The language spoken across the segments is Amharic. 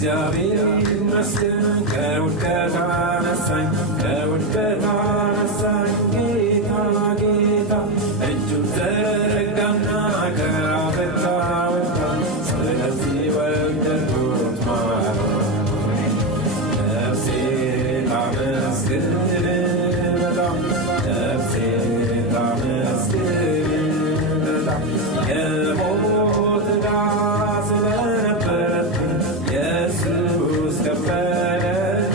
እግዚአብሔር ይመስገን ከውድቀት አነሳኝ ከውድቀት አነሳኝ ጌታ ጌታ እጁን ዘረጋና ከአፈር አወጣኝ ስለዚህ ወደድኩት ነፍሴ ታመስግን በጣም ነፍሴ ታመስግን በጣም የሞት ዕዳ ስለነበረብኝ ኢየሱስ ከፈለልኝ።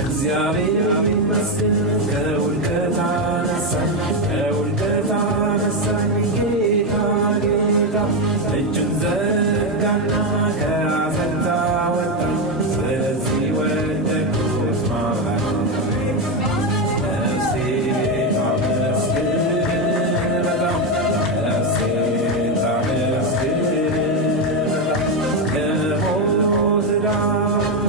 እግዚአብሔር ይመስገን ከውድቀት አነሳኝ ከውድቀት አነሳኝ ጌታ ጌታ እጁን ዘረጋና ከአፈር አወጣኝ ስለዚህ ወደድኩት ነፍሴ ታመስግን በጣም ነፍሴ ታመስግን በጣም የሞት ዕዳ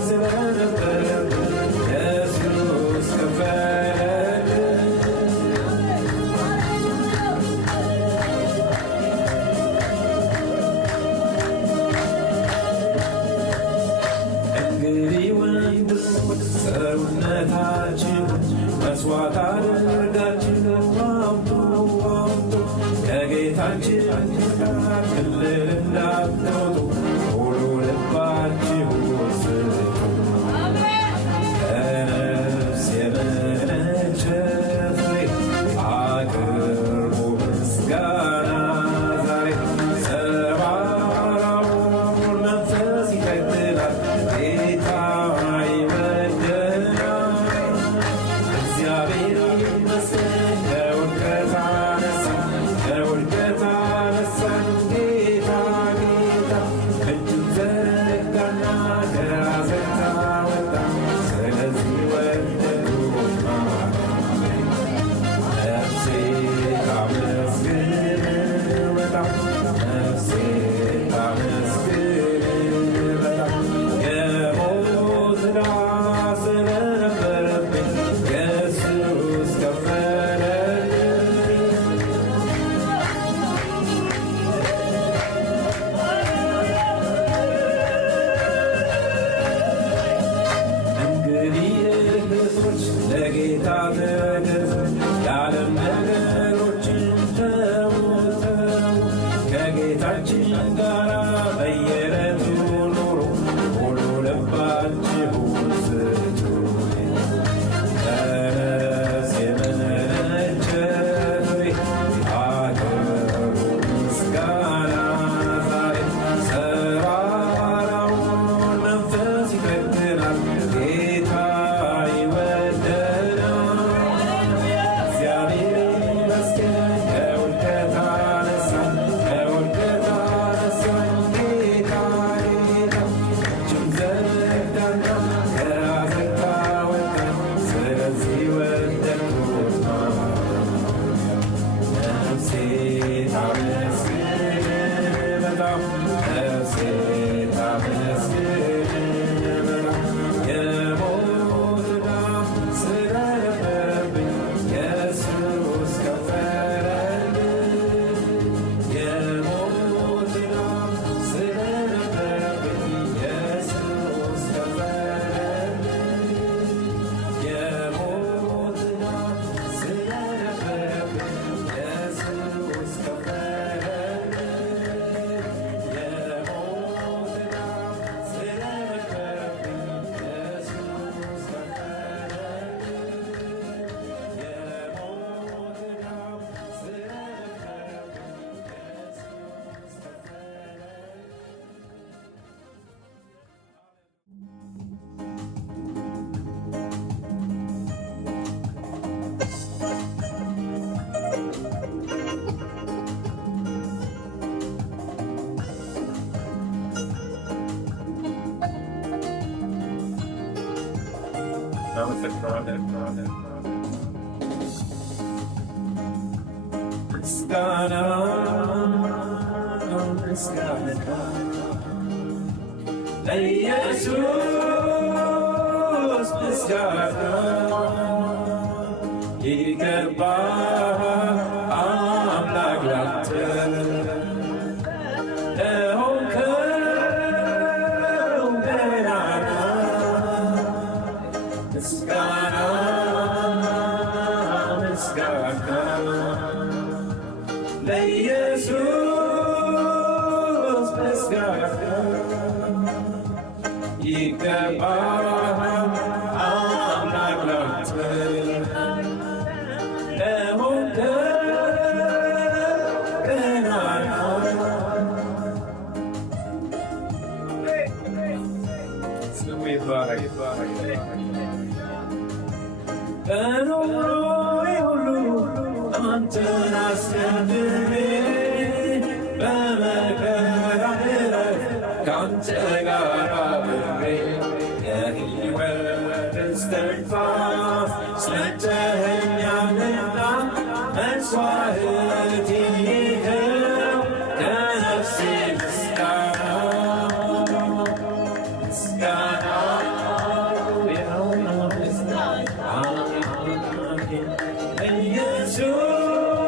ስለነበረብኝ ኢየሱስ ከፈለልኝ። እንግዲህ ወንድሞች ሰውነታችሁን መስዋዕት አድርጋችሁ አምጡ አምጡ ከጌታችን ጋር ክልል እንዳትወጡ ሙሉ ልባችሁን ስጡ። ከነፍስ የመነጨ ፍሬ አቅርቡ ምስጋና ዛሬ ሰባራውን መንፈስ ይቀጥላል ጌታ ይወደናል። እግዚአብሔር ይመስገን ከውድቀት አነሳኝ ከውድቀት አነሳኝ ጌታ ጌታ እጁን ዘረጋና ከአፈር አወጣኝ ስለዚህ ወደድኩት ነፍሴ ታመስግን በጣም ነፍሴ ታመስግን በጣም የሞት ዕዳ ስለነበረብኝ ኢየሱስ ከፈለልኝ። እንግዲህ እህቶች ለጌታ ተገዙ የዓለም ነገሮችን ተዉ ተዉ ከጌታችን ጋር በየዕለቱ ኑሩ ሙሉ ልባችሁን ስጡ። ከነፍስ የመነጨ ፍሬ አቅርቡ ምስጋና ዛሬ ሰባራውን መንፈስ ይቀጥላል ጌታ ይወደናል። እግዚአብሔር ይመስገን ከውድቀት አነሳኝ ከውድቀት አነሳኝ ጌታ ጌታ እጁን ዘረጋና ከአፈር አወጣኝ ስለዚህ ወደድኩት ነፍሴ ታመስግን በጣም ነፍሴ ታመስግን በጣም የሞት ዕዳ ስለነበረብኝ ኢየሱስ ከፈለልኝ። የሞት ዕዳ ስለነበረብኝ ኢየሱስ ከፈለልኝ። የሞት ዕዳ ስለነበረብኝ ኢየሱስ ከፈለልኝ። የሞት ዕዳ ስለነበረብኝ ኢየሱስ ከፈለልኝ። የሞት ዕዳ ምስጋና ምስጋና ለኢየሱስ ምስጋና ይገባል በኑሮዬ ሁሉ አንተን አስቀድሜ በመከራ ዕለት ከአንተ ጋር አብሬ የሕይወት እስትንፋስ ሰጥተኸኛልና መሥዋዕቴ ይኸው ከነፍሴ ምስጋና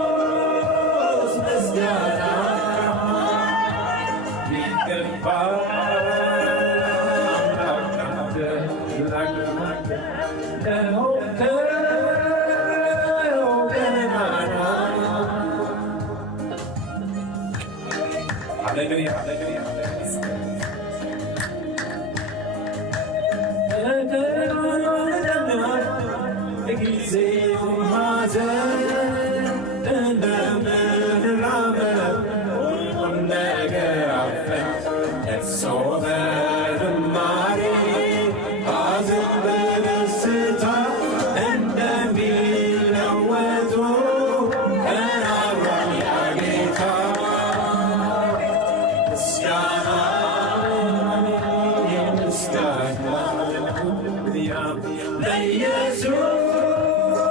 ኢየሱስ ምስጋና ይገባል። Hallelujah, hallelujah,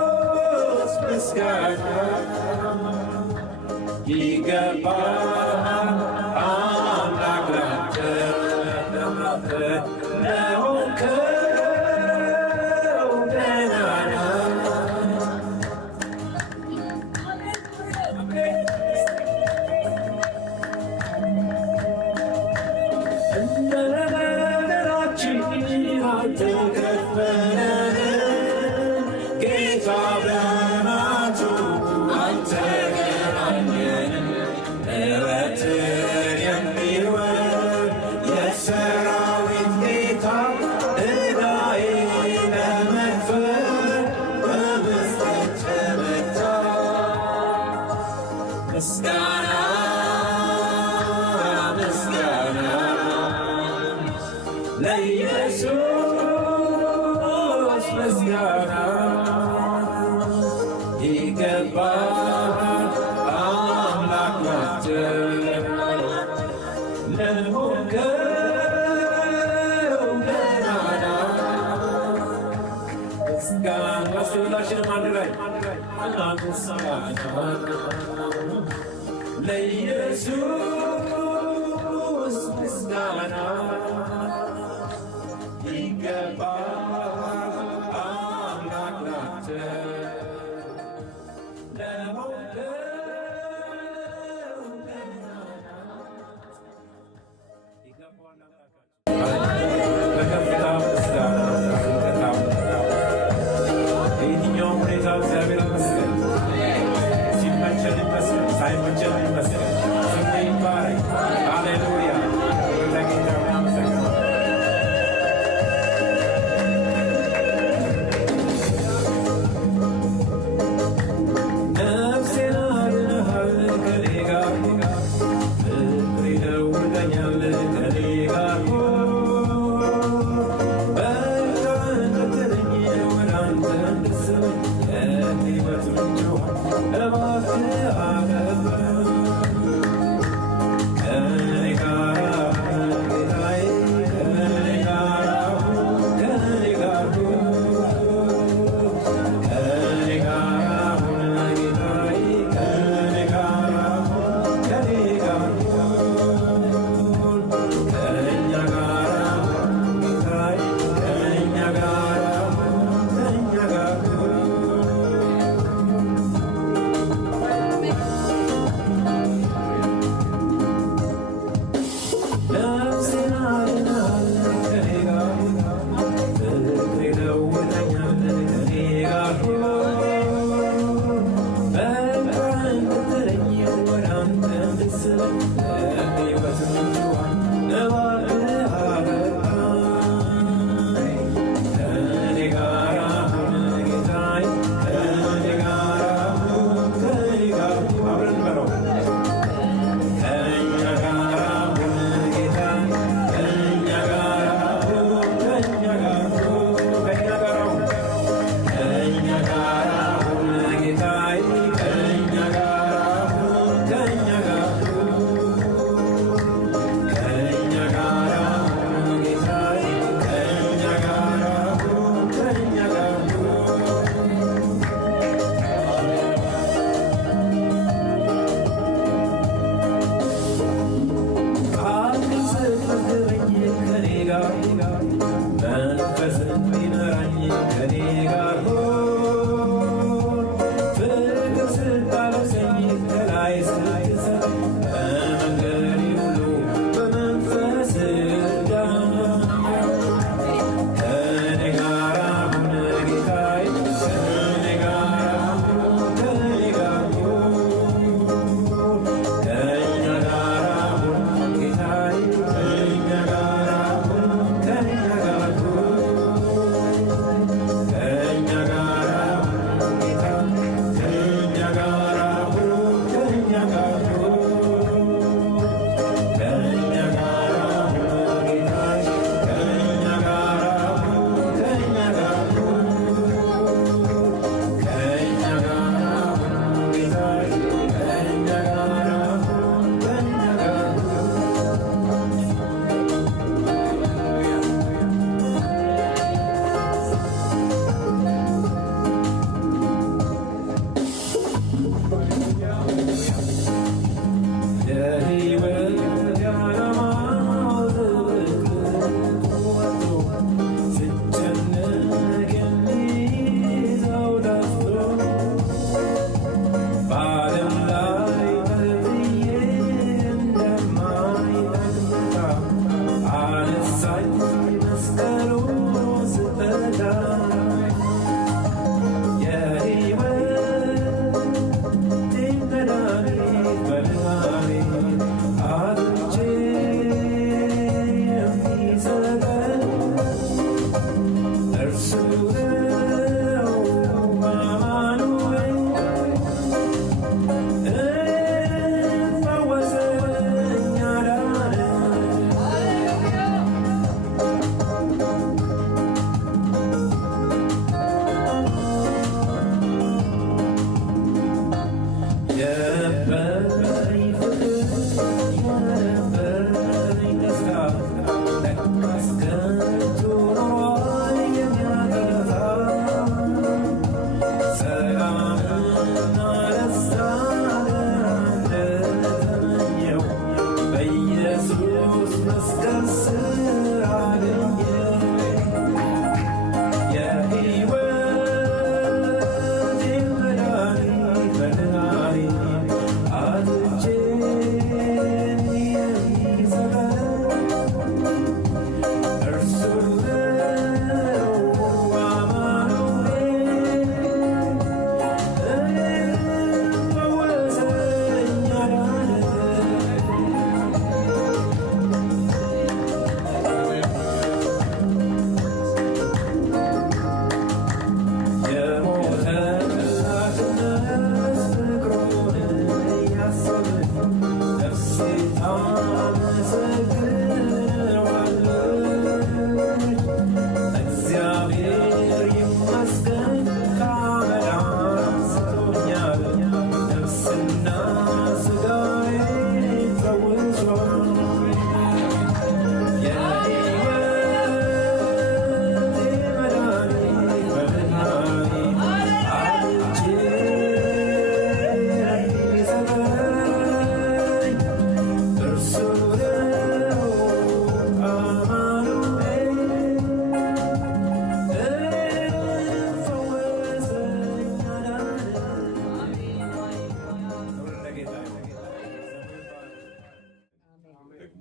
ለኢየሱስ ምስጋና ይገባል። አምላክ ላንተ ለሆንከው ገናና እንደ ነገራችን አልተከፈለንም ጌታ በመዓቱ አልተገናኘንም። ምሕረትን የሚወድ የሰራዊት ጌታ ዕዳዬን ለመክፈል በመስቀል ተመታ። ምስጋና ምስጋና ለኢየሱስ ምስጋና ይገባል። አምላክ ላንተ ለሆንከው ገናና ምስጋና ሁላችንም አንድ ላይ ምስጋና ለኢየሱስ ምስጋና ይገባል። አምላክ ላንተ ለሆንከው ገናና ይገባል። በከፍታ ምስጋና በየትኛውም ሁኔታ እግዚአብሔር ይመስገን። ሲመቸን ይመስገን፣ ሳይመቸን ይመስገን። ስሙ ይባረክ። ሃሌሉያ ለጌታ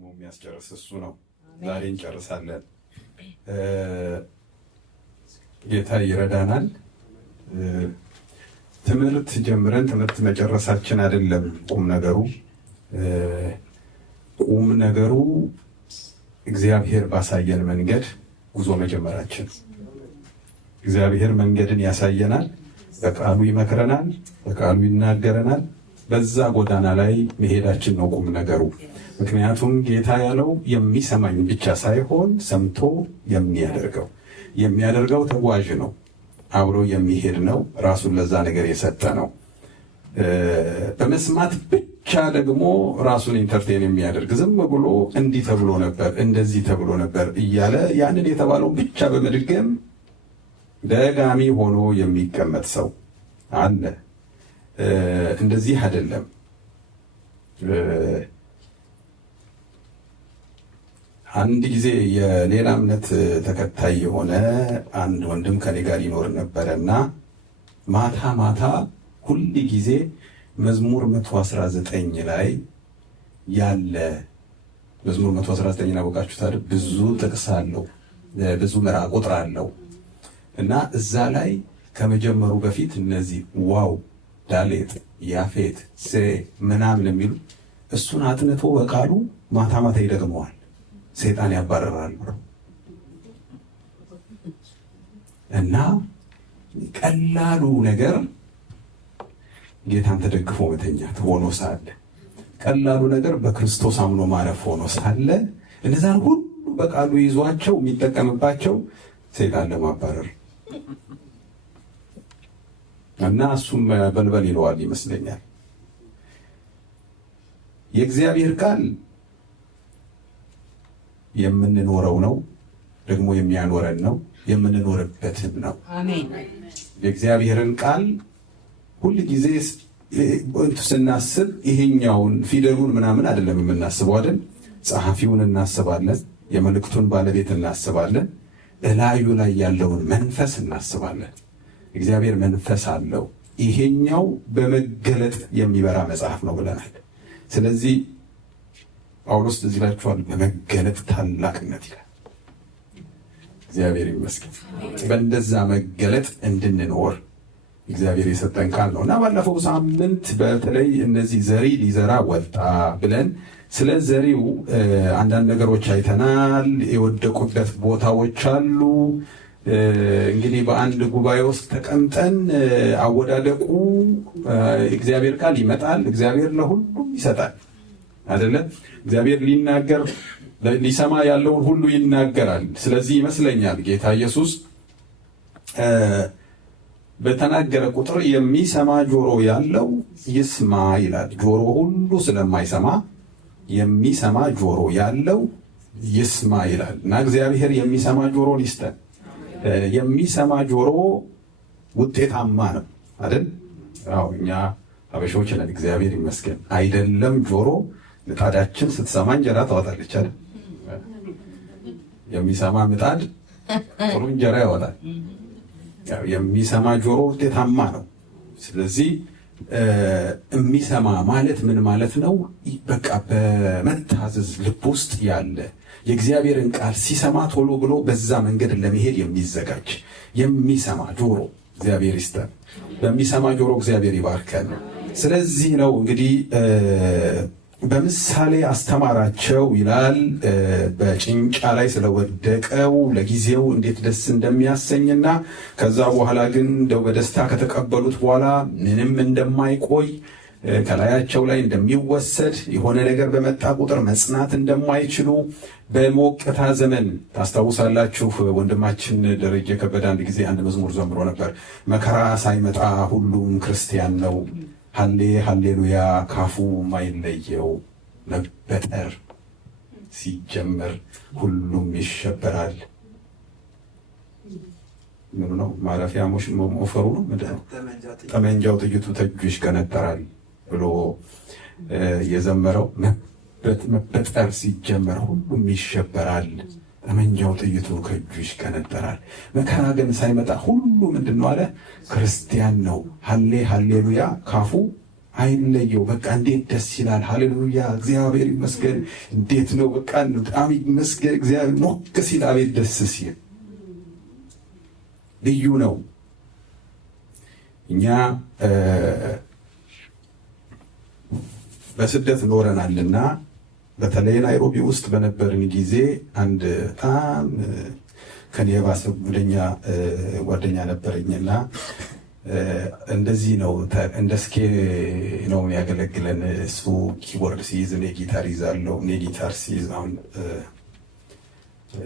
የሚያስጨርስ እሱ ነው። ዛሬ እንጨርሳለን። ጌታ ይረዳናል። ትምህርት ጀምረን ትምህርት መጨረሳችን አይደለም ቁም ነገሩ። ቁም ነገሩ እግዚአብሔር ባሳየን መንገድ ጉዞ መጀመራችን። እግዚአብሔር መንገድን ያሳየናል፣ በቃሉ ይመክረናል፣ በቃሉ ይናገረናል። በዛ ጎዳና ላይ መሄዳችን ነው ቁም ነገሩ። ምክንያቱም ጌታ ያለው የሚሰማኝ ብቻ ሳይሆን ሰምቶ የሚያደርገው ተጓዥ ነው፣ አብሮ የሚሄድ ነው፣ ራሱን ለዛ ነገር የሰጠ ነው። በመስማት ብቻ ደግሞ ራሱን ኢንተርቴን የሚያደርግ ዝም ብሎ እንዲህ ተብሎ ነበር እንደዚህ ተብሎ ነበር እያለ ያንን የተባለው ብቻ በመድገም ደጋሚ ሆኖ የሚቀመጥ ሰው አለ። እንደዚህ አይደለም። አንድ ጊዜ የሌላ እምነት ተከታይ የሆነ አንድ ወንድም ከኔ ጋር ይኖር ነበረና ማታ ማታ ሁል ጊዜ መዝሙር 119 ላይ ያለ መዝሙር 119 እናወቃችሁት አይደል? ብዙ ጥቅስ አለው፣ ብዙ ምዕራፍ ቁጥር አለው እና እዛ ላይ ከመጀመሩ በፊት እነዚህ ዋው፣ ዳሌጥ፣ ያፌት፣ ሴ ምናምን የሚሉ እሱን አጥንቶ በቃሉ ማታ ማታ ይደግመዋል። ሰይጣን ያባረራል እና ቀላሉ ነገር ጌታን ተደግፎ መተኛት ሆኖ ሳለ፣ ቀላሉ ነገር በክርስቶስ አምኖ ማረፍ ሆኖ ሳለ እነዛን ሁሉ በቃሉ ይዟቸው የሚጠቀምባቸው ሰይጣን ለማባረር እና እሱም በልበል ይለዋል ይመስለኛል። የእግዚአብሔር ቃል የምንኖረው ነው፣ ደግሞ የሚያኖረን ነው፣ የምንኖርበትም ነው። አሜን። የእግዚአብሔርን ቃል ሁል ጊዜ ስናስብ ይሄኛውን ፊደሉን ምናምን አይደለም የምናስበው አይደል? ጸሐፊውን እናስባለን፣ የመልእክቱን ባለቤት እናስባለን፣ እላዩ ላይ ያለውን መንፈስ እናስባለን። እግዚአብሔር መንፈስ አለው። ይሄኛው በመገለጥ የሚበራ መጽሐፍ ነው ብለናል። ስለዚህ ጳውሎስ እዚህ ላችኋል በመገለጥ ታላቅነት ይላል። እግዚአብሔር ይመስገን። በእንደዛ መገለጥ እንድንኖር እግዚአብሔር የሰጠን ቃል ነው እና ባለፈው ሳምንት በተለይ እነዚህ ዘሪ ሊዘራ ወጣ ብለን ስለ ዘሪው አንዳንድ ነገሮች አይተናል። የወደቁበት ቦታዎች አሉ። እንግዲህ በአንድ ጉባኤ ውስጥ ተቀምጠን አወዳደቁ እግዚአብሔር ቃል ይመጣል፣ እግዚአብሔር ለሁሉም ይሰጣል አይደለ? እግዚአብሔር ሊናገር ሊሰማ ያለውን ሁሉ ይናገራል። ስለዚህ ይመስለኛል ጌታ ኢየሱስ በተናገረ ቁጥር የሚሰማ ጆሮ ያለው ይስማ ይላል። ጆሮ ሁሉ ስለማይሰማ የሚሰማ ጆሮ ያለው ይስማ ይላል እና እግዚአብሔር የሚሰማ ጆሮ ይስጠን። የሚሰማ ጆሮ ውጤታማ ነው አይደል? አዎ እኛ አበሾች ነን፣ እግዚአብሔር ይመስገን። አይደለም ጆሮ ምጣዳችን ስትሰማ እንጀራ ታወጣለች አይደል? የሚሰማ ምጣድ ጥሩ እንጀራ ያወጣል። የሚሰማ ጆሮ ውጤታማ ነው። ስለዚህ የሚሰማ ማለት ምን ማለት ነው? በቃ በመታዘዝ ልብ ውስጥ ያለ የእግዚአብሔርን ቃል ሲሰማ ቶሎ ብሎ በዛ መንገድ ለመሄድ የሚዘጋጅ የሚሰማ ጆሮ እግዚአብሔር ይስጠን። በሚሰማ ጆሮ እግዚአብሔር ይባርከን። ስለዚህ ነው እንግዲህ በምሳሌ አስተማራቸው ይላል። በጭንጫ ላይ ስለወደቀው ለጊዜው እንዴት ደስ እንደሚያሰኝና ከዛ በኋላ ግን እንደው በደስታ ከተቀበሉት በኋላ ምንም እንደማይቆይ ከላያቸው ላይ እንደሚወሰድ የሆነ ነገር በመጣ ቁጥር መጽናት እንደማይችሉ በሞቅታ ዘመን ታስታውሳላችሁ። ወንድማችን ደረጀ ከበደ አንድ ጊዜ አንድ መዝሙር ዘምሮ ነበር። መከራ ሳይመጣ ሁሉም ክርስቲያን ነው፣ ሃሌ ሃሌሉያ ካፉ ማይለየው፣ መበጠር ሲጀመር ሁሉም ይሸበራል። ምኑ ነው ማረፊያ ሞፈሩ ነው ምንድነው? ጠመንጃው ጥይቱ ተጁ ይሽከነጠራል ብሎ የዘመረው መበጠር ሲጀመር ሁሉም ይሸበራል፣ ጠመንጃው ጥይቱ ከእጁ ይሽከነጠራል። መከራ ግን ሳይመጣ ሁሉ ምንድን ነው አለ? ክርስቲያን ነው። ሃሌ ሃሌሉያ ካፉ አይለየው። በቃ እንዴት ደስ ይላል! ሃሌሉያ እግዚአብሔር ይመስገን። እንዴት ነው በቃ በጣም ይመስገን እግዚአብሔር ሞቅ ሲል አቤት ደስ ሲል ልዩ ነው። እኛ በስደት ኖረናልና በተለይ ናይሮቢ ውስጥ በነበርን ጊዜ አንድ በጣም ከኔ የባሰ ጉደኛ ጓደኛ ነበረኝና እንደዚህ ነው እንደ ስኬ ነው የሚያገለግለን። እሱ ኪቦርድ ሲይዝ እኔ ጊታር ይዛለሁ። እኔ ጊታር ሲይዝ አሁን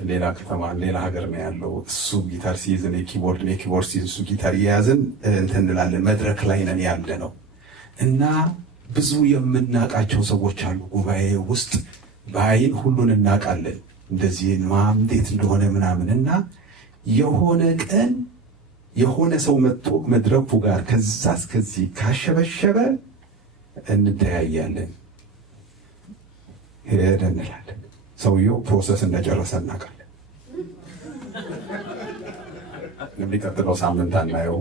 ሌላ ከተማ ሌላ ሀገር ነው ያለው። እሱ ጊታር ሲይዝ እኔ ኪቦርድ ሲይዝ እሱ ጊታር እየያዝን እንትን እንላለን። መድረክ ላይ ነን ያለ ነው እና ብዙ የምናውቃቸው ሰዎች አሉ ጉባኤ ውስጥ በአይን ሁሉን እናውቃለን። እንደዚህ እንዴት እንደሆነ ምናምን እና የሆነ ቀን የሆነ ሰው መጥቶ መድረኩ ጋር ከዛ እስከዚህ ካሸበሸበ እንተያያለን፣ ሄደን እንላለን። ሰውየው ፕሮሰስ እንደጨረሰ እናውቃለን። የሚቀጥለው ሳምንት አናየው።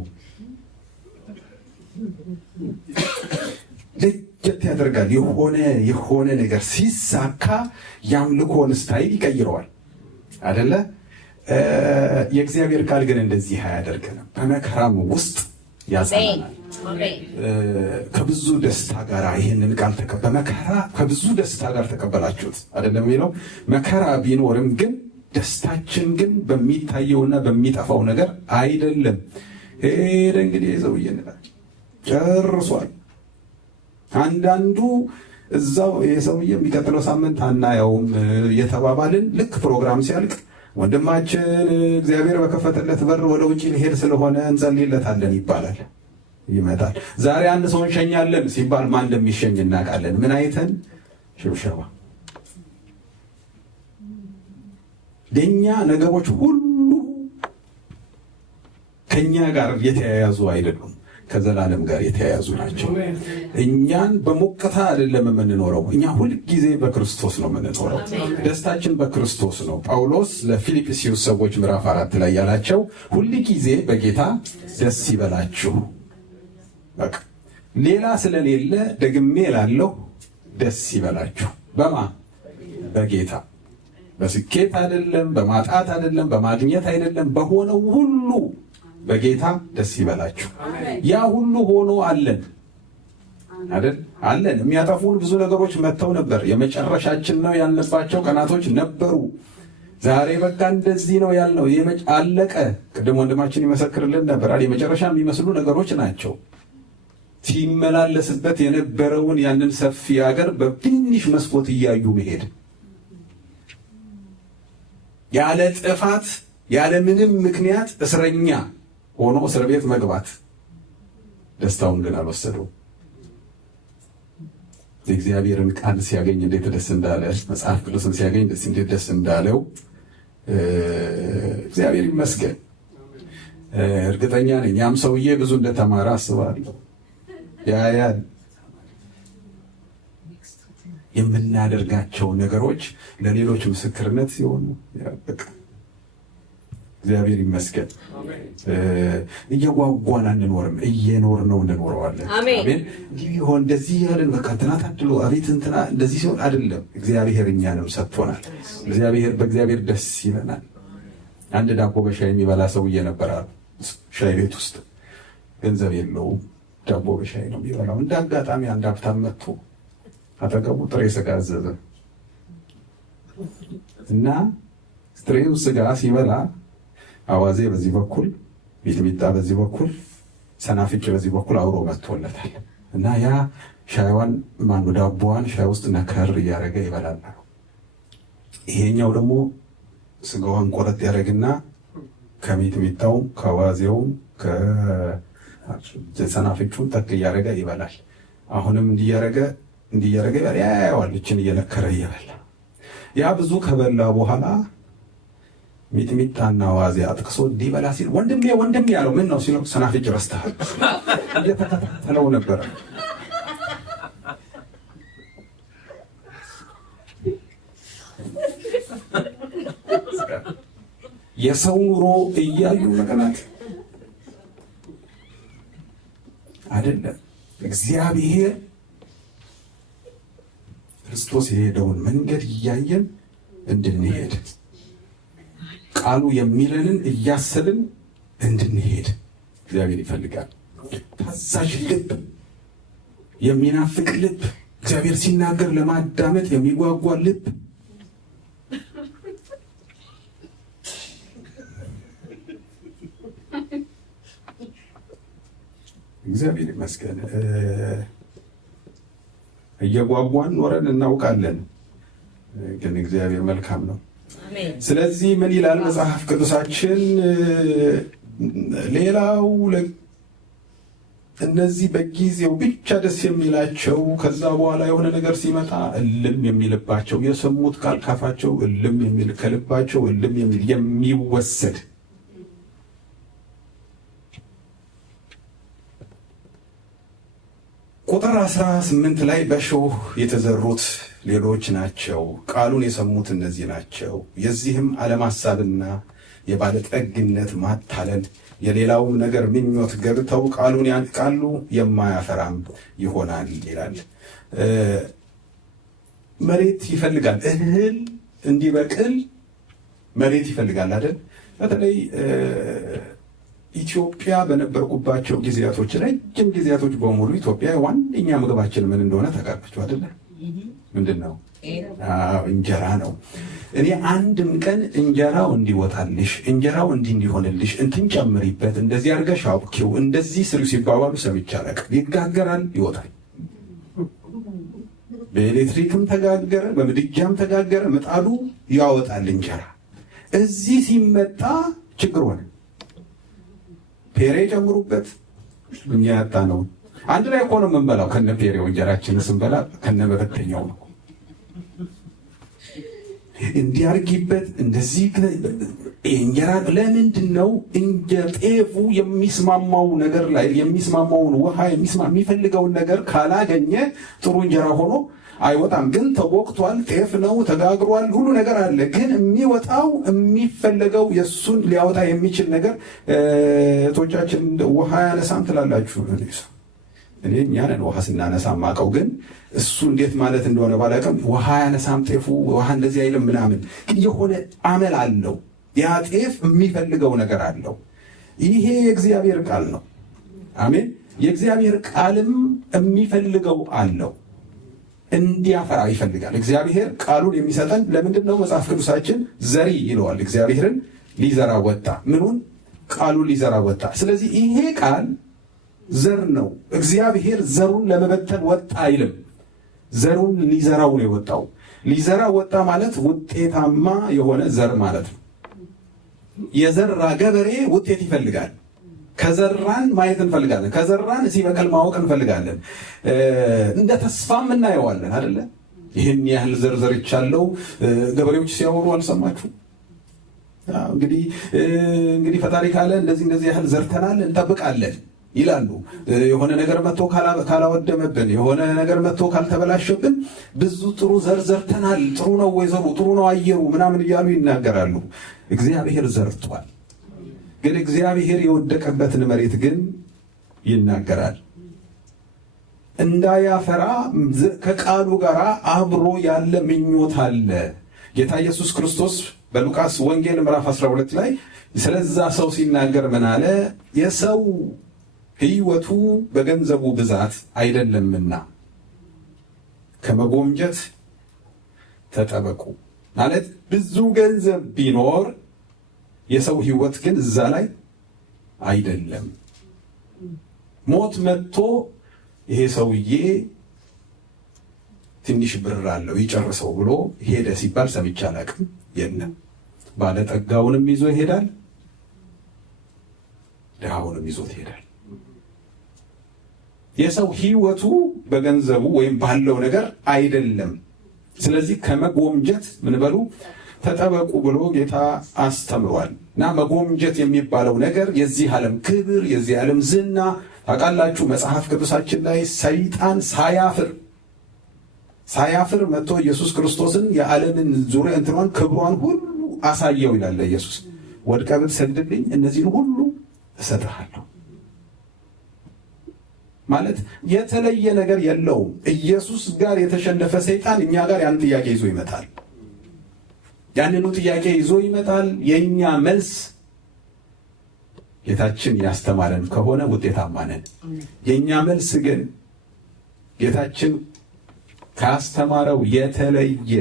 ለየት ያደርጋል። የሆነ ነገር ሲሳካ የአምልኮን ስታይል ይቀይረዋል አይደለ? የእግዚአብሔር ቃል ግን እንደዚህ አያደርገንም። በመከራም ውስጥ ያጸናናል። ከብዙ ደስታ ጋር ይህንን ቃል በመከራ ከብዙ ደስታ ጋር ተቀበላችሁት አይደለም የሚለው። መከራ ቢኖርም ግን ደስታችን ግን በሚታየውና በሚጠፋው ነገር አይደለም። ሄደ እንግዲህ ሰውዬ ጨርሷል። አንዳንዱ እዛው የሰውዬ የሚቀጥለው ሳምንት አናየውም የተባባልን ልክ ፕሮግራም ሲያልቅ ወንድማችን እግዚአብሔር በከፈተለት በር ወደ ውጭ ሊሄድ ስለሆነ እንጸልይለታለን ይባላል። ይመጣል። ዛሬ አንድ ሰው እንሸኛለን ሲባል ማን እንደሚሸኝ እናውቃለን። ምን አይተን? ሽብሸባ። የኛ ነገሮች ሁሉ ከኛ ጋር የተያያዙ አይደሉም፣ ከዘላለም ጋር የተያያዙ ናቸው። እኛን በሞቅታ አይደለም የምንኖረው። እኛ ሁልጊዜ በክርስቶስ ነው የምንኖረው። ደስታችን በክርስቶስ ነው። ጳውሎስ ለፊልጵስዩስ ሰዎች ምዕራፍ 4 ላይ ያላቸው ሁልጊዜ በጌታ ደስ ይበላችሁ። በቃ ሌላ ስለሌለ ደግሜ እላለሁ፣ ደስ ይበላችሁ። በማ በጌታ በስኬት አይደለም፣ በማጣት አይደለም፣ በማግኘት አይደለም፣ በሆነው ሁሉ በጌታ ደስ ይበላችሁ። ያ ሁሉ ሆኖ አለን አይደል? አለን። የሚያጠፉን ብዙ ነገሮች መጥተው ነበር። የመጨረሻችን ነው ያልንባቸው ቀናቶች ነበሩ። ዛሬ በቃ እንደዚህ ነው ያልነው አለቀ። ቅድም ወንድማችን ይመሰክርልን ነበር። የመጨረሻ የሚመስሉ ነገሮች ናቸው። ሲመላለስበት የነበረውን ያንን ሰፊ ሀገር በትንሽ መስኮት እያዩ መሄድ፣ ያለ ጥፋት ያለ ምንም ምክንያት እስረኛ ሆኖ እስር ቤት መግባት። ደስታውን ግን አልወሰደው። የእግዚአብሔርን ቃል ሲያገኝ እንዴት ደስ እንዳለ፣ መጽሐፍ ቅዱስን ሲያገኝ እንዴት ደስ እንዳለው እግዚአብሔር ይመስገን። እርግጠኛ ነኝ ያም ሰውዬ ብዙ እንደተማረ አስባለሁ። ያያል የምናደርጋቸው ነገሮች ለሌሎች ምስክርነት ሲሆኑ ያበቃ። እግዚአብሔር ይመስገን። እየጓጓን አንኖርም፣ እየኖር ነው እንኖረዋለን። አሜን። ቢሆን እንደዚህ ያለን በቃ እንትና ታድሎ አቤት እንትና እንደዚህ ሲሆን አይደለም። እግዚአብሔር እኛንም ሰጥቶናል። በእግዚአብሔር ደስ ይለናል። አንድ ዳቦ በሻይ የሚበላ ሰውዬ ነበር። ሻይ ቤት ውስጥ ገንዘብ የለውም፣ ዳቦ በሻይ ነው የሚበላው። እንደ አጋጣሚ አንድ ሀብታም መጥቶ አጠገቡ ጥሬ ስጋ አዘዘ እና ጥሬው ስጋ ሲበላ አዋዜ በዚህ በኩል ሚጥሚጣ በዚህ በኩል ሰናፍጭ በዚህ በኩል አብሮ መጥቶለታል እና ያ ሻይዋን ዳቦዋን ሻይ ውስጥ ነከር እያደረገ ይበላል። ይሄኛው ደግሞ ስጋዋን ቆረጥ ያደረግና ከሚጥሚጣው ከአዋዜው ከሰናፍጩን ጠቅ እያደረገ ይበላል። አሁንም እንዲያረገ ያያዋል፣ እችን እየነከረ እየበላ ያ ብዙ ከበላ በኋላ ሚጥሚጣና ዋዜ አጥቅሶ እንዲበላ ሲል ወንድሜ ያለው ምን ነው ሲለው ሰናፍጭ ረስተሃል። እየተከታተለው ነበረ። የሰው ኑሮ እያዩ መቀናት አይደለም። እግዚአብሔር ክርስቶስ የሄደውን መንገድ እያየን እንድንሄድ ቃሉ የሚለንን እያሰብን እንድንሄድ እግዚአብሔር ይፈልጋል። ታዛዥ ልብ፣ የሚናፍቅ ልብ፣ እግዚአብሔር ሲናገር ለማዳመጥ የሚጓጓ ልብ። እግዚአብሔር ይመስገን። እየጓጓን ኖረን እናውቃለን፣ ግን እግዚአብሔር መልካም ነው። ስለዚህ ምን ይላል መጽሐፍ ቅዱሳችን? ሌላው እነዚህ በጊዜው ብቻ ደስ የሚላቸው ከዛ በኋላ የሆነ ነገር ሲመጣ እልም የሚልባቸው የሰሙት ቃል ካፋቸው እልም የሚል ከልባቸው እልም የሚል የሚወሰድ ቁጥር 18 ላይ በእሾህ የተዘሩት ሌሎች ናቸው፣ ቃሉን የሰሙት እነዚህ ናቸው። የዚህም ዓለም ሐሳብና የባለጠግነት ማታለል የሌላውም ነገር ምኞት ገብተው ቃሉን ያንቃሉ፣ የማያፈራም ይሆናል ይላል። መሬት ይፈልጋል፣ እህል እንዲበቅል መሬት ይፈልጋል አይደል? በተለይ ኢትዮጵያ በነበርኩባቸው ጊዜያቶች ረጅም ጊዜያቶች በሙሉ ኢትዮጵያ ዋነኛ ምግባችን ምን እንደሆነ ታውቃላችሁ አይደለ? ምንድን ነው? እንጀራ ነው። እኔ አንድም ቀን እንጀራው እንዲወጣልሽ፣ እንጀራው እንዲሆንልሽ እንትን ጨምሪበት፣ እንደዚህ አድርገሽ አውኪው፣ እንደዚህ ስሩ ሲባባሉ ሰምቼ አላውቅም። ይጋገራል፣ ይወጣል። በኤሌክትሪክም ተጋገረ፣ በምድጃም ተጋገረ፣ ምጣዱ ያወጣል እንጀራ። እዚህ ሲመጣ ችግር ሆነ። ፔሬ ጨምሩበት። እኛ ያጣ ነው። አንድ ላይ እኮ ነው የምንበላው። ከነ ፔሬው እንጀራችንን ስንበላ ከነ መበተኛው ነው። እንዲያርጊበት እንደዚህ እንጀራ ለምንድን ነው ጤፉ የሚስማማው ነገር ላይ የሚስማማውን ውሃ የሚፈልገውን ነገር ካላገኘ ጥሩ እንጀራ ሆኖ አይወጣም። ግን ተቦክቷል፣ ጤፍ ነው፣ ተጋግሯል፣ ሁሉ ነገር አለ። ግን የሚወጣው የሚፈለገው የእሱን ሊያወጣ የሚችል ነገር እህቶቻችን ውሃ ያነሳም ትላላችሁ። እኔ እኛ ነን ውሃ ስናነሳ ማቀው፣ ግን እሱ እንዴት ማለት እንደሆነ ባላውቅም ውሃ ያነሳም ጤፉ ውሃ እንደዚህ አይልም ምናምን፣ ግን የሆነ አመል አለው። ያ ጤፍ የሚፈልገው ነገር አለው። ይሄ የእግዚአብሔር ቃል ነው። አሜን። የእግዚአብሔር ቃልም የሚፈልገው አለው። እንዲያፈራ ይፈልጋል። እግዚአብሔር ቃሉን የሚሰጠን ለምንድን ነው? መጽሐፍ ቅዱሳችን ዘሪ ይለዋል። እግዚአብሔርን ሊዘራ ወጣ። ምኑን? ቃሉን ሊዘራ ወጣ። ስለዚህ ይሄ ቃል ዘር ነው። እግዚአብሔር ዘሩን ለመበተን ወጣ አይልም። ዘሩን ሊዘራው ነው የወጣው። ሊዘራ ወጣ ማለት ውጤታማ የሆነ ዘር ማለት ነው። የዘራ ገበሬ ውጤት ይፈልጋል። ከዘራን ማየት እንፈልጋለን። ከዘራን ሲበቅል ማወቅ እንፈልጋለን። እንደ ተስፋም እናየዋለን አይደለ? ይህን ያህል ዘር ዘርቻለሁ ገበሬዎች ሲያወሩ አልሰማችሁ? እንግዲህ ፈጣሪ ካለ እንደዚህ ያህል ዘርተናል እንጠብቃለን ይላሉ። የሆነ ነገር መጥቶ ካላወደመብን፣ የሆነ ነገር መጥቶ ካልተበላሸብን ብዙ ጥሩ ዘር ዘርተናል፣ ጥሩ ነው ወይዘሩ፣ ጥሩ ነው አየሩ ምናምን እያሉ ይናገራሉ። እግዚአብሔር ዘርቷል። ግን እግዚአብሔር የወደቀበትን መሬት ግን ይናገራል። እንዳያፈራ ከቃሉ ጋር አብሮ ያለ ምኞት አለ። ጌታ ኢየሱስ ክርስቶስ በሉቃስ ወንጌል ምዕራፍ 12 ላይ ስለዛ ሰው ሲናገር ምን አለ? የሰው ሕይወቱ በገንዘቡ ብዛት አይደለምና ከመጎምጀት ተጠበቁ። ማለት ብዙ ገንዘብ ቢኖር የሰው ሕይወት ግን እዛ ላይ አይደለም። ሞት መጥቶ ይሄ ሰውዬ ትንሽ ብር አለው ይጨርሰው ብሎ ሄደ ሲባል ሰምቼ አላውቅም። የለም። ባለጠጋውንም ይዞ ይሄዳል፣ ድሃውንም ይዞ ይሄዳል። የሰው ሕይወቱ በገንዘቡ ወይም ባለው ነገር አይደለም። ስለዚህ ከመጎምጀት ምን በሉ ተጠበቁ ብሎ ጌታ አስተምሯል። እና መጎምጀት የሚባለው ነገር የዚህ ዓለም ክብር፣ የዚህ ዓለም ዝና ታውቃላችሁ። መጽሐፍ ቅዱሳችን ላይ ሰይጣን ሳያፍር መጥቶ ኢየሱስ ክርስቶስን የዓለምን ዙሪያ እንትኗን ክብሯን ሁሉ አሳየው ይላል ኢየሱስ። ወድቀህ ብትሰግድልኝ እነዚህን ሁሉ እሰጥሃለሁ ማለት የተለየ ነገር የለውም። ኢየሱስ ጋር የተሸነፈ ሰይጣን እኛ ጋር ያን ጥያቄ ይዞ ይመጣል። ያንኑ ጥያቄ ይዞ ይመጣል። የኛ መልስ ጌታችን ያስተማረን ከሆነ ውጤታማ ነን። የኛ መልስ ግን ጌታችን ካስተማረው የተለየ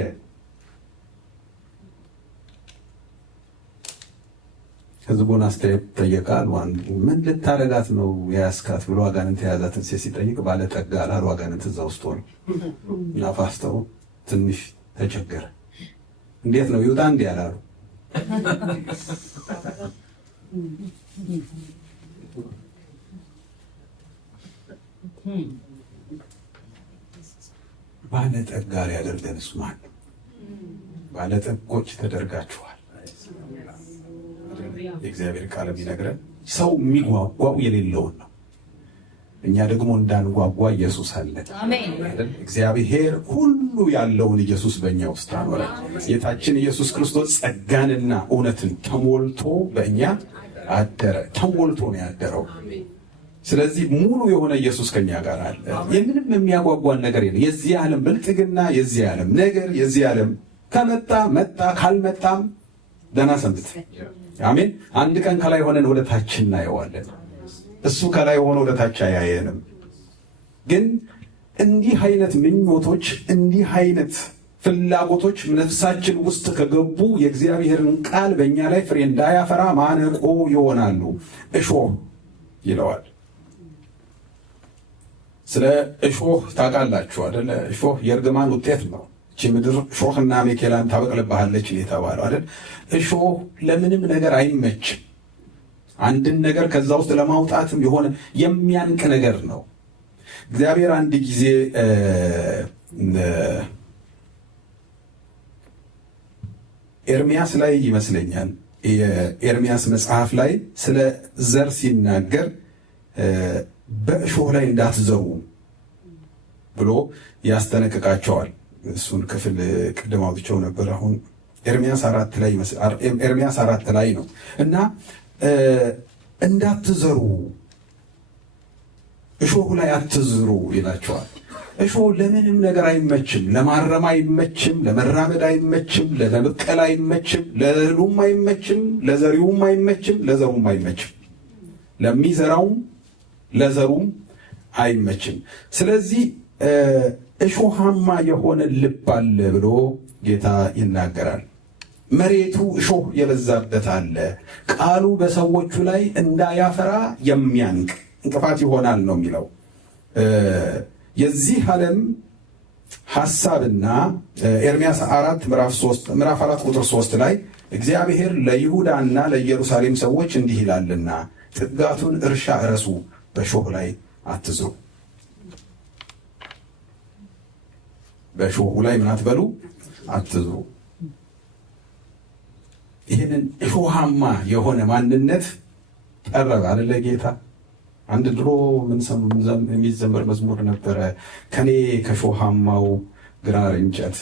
ሕዝቡን አስተያየት ጠየቃል። ምን ልታረጋት ነው የያዝካት ብሎ አጋንንት የያዛትን ሴት ሲጠይቅ ባለጠጋ አላሉ። አጋንንት እዛ ውስጥ ሆነ እና ፓስተሩ ትንሽ ተቸገረ። እንዴት ነው ይውጣ እንዲህ ያላሉ። ባለጠጋ ሊያደርገንስ ማን ነው? ባለጠጎች ተደርጋችኋል። የእግዚአብሔር ቃል የሚነግረን ሰው የሚጓጓው የሌለውን ነው። እኛ ደግሞ እንዳንጓጓ ኢየሱስ አለን። እግዚአብሔር ሁሉ ያለውን ኢየሱስ በእኛ ውስጥ አኖረ። ጌታችን ኢየሱስ ክርስቶስ ጸጋንና እውነትን ተሞልቶ በእኛ አደረ። ተሞልቶ ነው ያደረው። ስለዚህ ሙሉ የሆነ ኢየሱስ ከኛ ጋር አለ። የምንም የሚያጓጓን ነገር የለም። የዚህ ዓለም ብልጥግና፣ የዚህ ዓለም ነገር፣ የዚህ ዓለም ከመጣ መጣ፣ ካልመጣም ደህና ሰንብት። አሜን። አንድ ቀን ከላይ ሆነን ወደ ታች እናየዋለን። እሱ ከላይ ሆኖ ወደ ታች አያየንም። ግን እንዲህ አይነት ምኞቶች፣ እንዲህ አይነት ፍላጎቶች ነፍሳችን ውስጥ ከገቡ የእግዚአብሔርን ቃል በእኛ ላይ ፍሬ እንዳያፈራ ማነቆ ይሆናሉ። እሾህ ይለዋል። ስለ እሾህ ታውቃላችሁ አይደለ? እሾህ የእርግማን ውጤት ነው። እቺ ምድር እሾህና አሜኬላን ታበቅልብሃለች የተባለው አይደል? እሾህ ለምንም ነገር አይመችም። አንድን ነገር ከዛ ውስጥ ለማውጣትም የሆነ የሚያንቅ ነገር ነው። እግዚአብሔር አንድ ጊዜ ኤርሚያስ ላይ ይመስለኛል የኤርሚያስ መጽሐፍ ላይ ስለ ዘር ሲናገር በእሾህ ላይ እንዳትዘሩ ብሎ ያስጠነቅቃቸዋል። እሱን ክፍል ቅድም አውጥቼው ነበር። አሁን ኤርሚያስ 4 ላይ ነው እና እንዳትዘሩ እሾሁ ላይ አትዝሩ ይላቸዋል። እሾህ ለምንም ነገር አይመችም። ለማረም አይመችም፣ ለመራመድ አይመችም፣ ለመብቀል አይመችም፣ ለእህሉም አይመችም፣ ለዘሪውም አይመችም፣ ለዘሩም አይመችም፣ ለሚዘራውም ለዘሩም አይመችም። ስለዚህ እሾሃማ የሆነ ልብ አለ ብሎ ጌታ ይናገራል። መሬቱ እሾህ የበዛበት አለ። ቃሉ በሰዎቹ ላይ እንዳያፈራ የሚያንቅ እንቅፋት ይሆናል ነው የሚለው። የዚህ ዓለም ሐሳብና ኤርምያስ 4 ምዕራፍ 4 ቁጥር 3 ላይ እግዚአብሔር ለይሁዳና ለኢየሩሳሌም ሰዎች እንዲህ ይላልና ጥጋቱን እርሻ እረሱ፣ በእሾህ ላይ አትዝሩ። በእሾሁ ላይ ምን አትበሉ? አትዝሩ። ይህንን እሾሃማ የሆነ ማንነት ጠረበ አይደለ ጌታ። አንድ ድሮ የሚዘመር መዝሙር ነበረ፣ ከኔ ከሾሃማው ግራር እንጨት።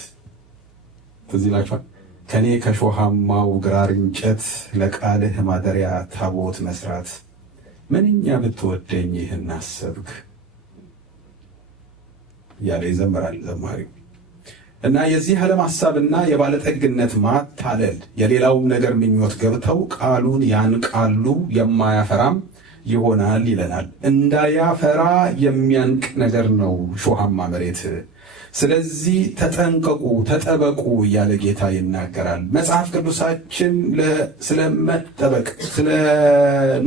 ትዝ ይላችኋል? ከኔ ከሾሃማው ግራር እንጨት ለቃልህ ማደሪያ ታቦት መስራት፣ ምንኛ ብትወደኝ ይህን አሰብክ እያለ ይዘምራል ዘማሪው። እና የዚህ ዓለም ሐሳብና የባለጠግነት ማታለል የሌላውም ነገር ምኞት ገብተው ቃሉን ያንቃሉ፣ የማያፈራም ይሆናል ይለናል። እንዳያፈራ የሚያንቅ ነገር ነው ሾሃማ መሬት። ስለዚህ ተጠንቀቁ፣ ተጠበቁ እያለ ጌታ ይናገራል። መጽሐፍ ቅዱሳችን ስለመጠበቅ፣ ስለ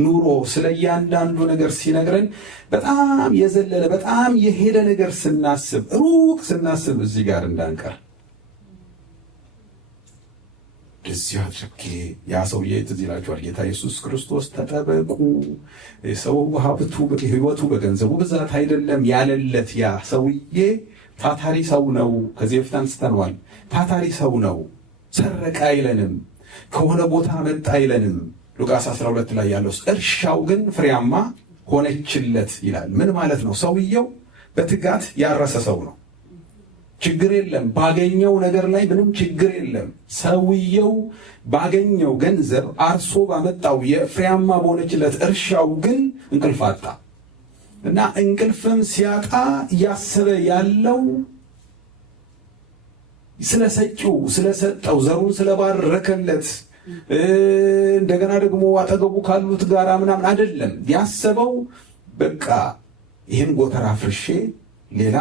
ኑሮ፣ ስለ እያንዳንዱ ነገር ሲነግረን በጣም የዘለለ በጣም የሄደ ነገር ስናስብ፣ ሩቅ ስናስብ እዚህ ጋር እንዳንቀር። እዚህ አድርጌ ያ ሰውዬ ትዝ ይላችኋል። ጌታ ኢየሱስ ክርስቶስ ተጠበቁ፣ ሰው ሀብቱ ሕይወቱ በገንዘቡ ብዛት አይደለም ያለለት ያ ሰውዬ ታታሪ ሰው ነው። ከዚህ በፊት አንስተነዋል። ታታሪ ሰው ነው። ሰረቀ አይለንም፣ ከሆነ ቦታ መጣ አይለንም። ሉቃስ 12 ላይ ያለው እርሻው ግን ፍሬያማ ሆነችለት ይላል። ምን ማለት ነው? ሰውየው በትጋት ያረሰ ሰው ነው። ችግር የለም፣ ባገኘው ነገር ላይ ምንም ችግር የለም። ሰውየው ባገኘው ገንዘብ አርሶ ባመጣው የፍሬያማ በሆነችለት እርሻው ግን እንቅልፍ አጣ እና እንቅልፍም ሲያጣ እያሰበ ያለው ስለሰጪው፣ ስለሰጠው፣ ዘሩን ስለባረከለት እንደገና ደግሞ አጠገቡ ካሉት ጋር ምናምን አይደለም ያሰበው። በቃ ይህን ጎተራ ፍርሼ ሌላ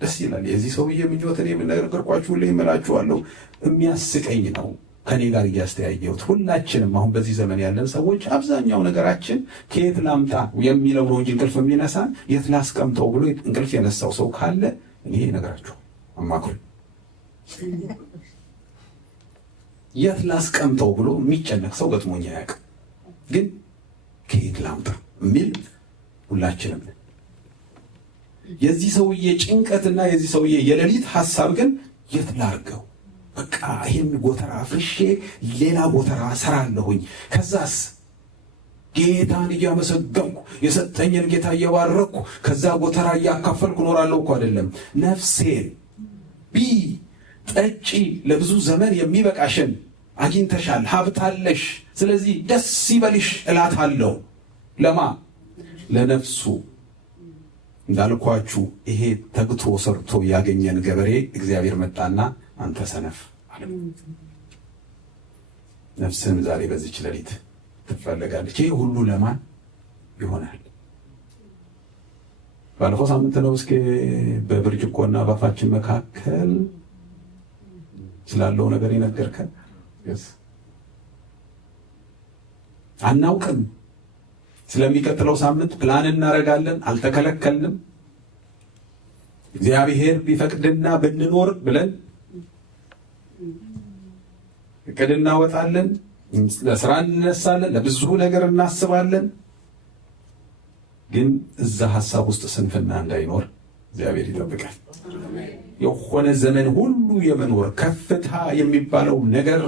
ደስ ይላል። የዚህ ሰውዬ ምኞትን የምነገርኳችሁ ላይ እምላችኋለሁ የሚያስቀኝ ነው። ከኔ ጋር እያስተያየሁት ሁላችንም አሁን በዚህ ዘመን ያለን ሰዎች አብዛኛው ነገራችን ከየት ላምጣ የሚለው ነው እንጂ እንቅልፍ የሚነሳን የት ላስቀምጠው ብሎ እንቅልፍ የነሳው ሰው ካለ እኔ ነገራችሁ አማክሩ። የት ላስቀምጠው ብሎ የሚጨነቅ ሰው ገጥሞኝ አያውቅም። ግን ከየት ላምጣ የሚል ሁላችንም። የዚህ ሰውዬ ጭንቀትና የዚህ ሰውዬ የሌሊት ሐሳብ ግን የት ላርገው፣ በቃ ይህን ጎተራ ፍርሼ ሌላ ጎተራ ሰራለሁኝ። ከዛስ ጌታን እያመሰገንኩ የሰጠኝን ጌታ እየባረኩ ከዛ ጎተራ እያካፈልኩ እኖራለሁ እኮ አይደለም። ነፍሴን ጠጪ፣ ለብዙ ዘመን የሚበቃሽን አግኝተሻል፣ ሀብታለሽ፣ ስለዚህ ደስ ይበልሽ እላታለሁ። ለማ ለነፍሱ። እንዳልኳችሁ ይሄ ተግቶ ሰርቶ ያገኘን ገበሬ እግዚአብሔር መጣና አንተ ሰነፍ አለ። ነፍስን ዛሬ በዚች ሌሊት ትፈለጋለች። ይሄ ሁሉ ለማን ይሆናል? ባለፈው ሳምንት ነው እስኪ በብርጭቆና በአፋችን መካከል ስላለው ነገር የነገርከን። አናውቅም። ስለሚቀጥለው ሳምንት ፕላን እናደርጋለን። አልተከለከልንም። እግዚአብሔር ቢፈቅድና ብንኖር ብለን እቅድ እናወጣለን። ለስራ እንነሳለን። ለብዙ ነገር እናስባለን። ግን እዛ ሐሳብ ውስጥ ስንፍና እንዳይኖር እግዚአብሔር ይጠብቃል። የሆነ ዘመን ሁሉ የመኖር ከፍታ የሚባለው ነገር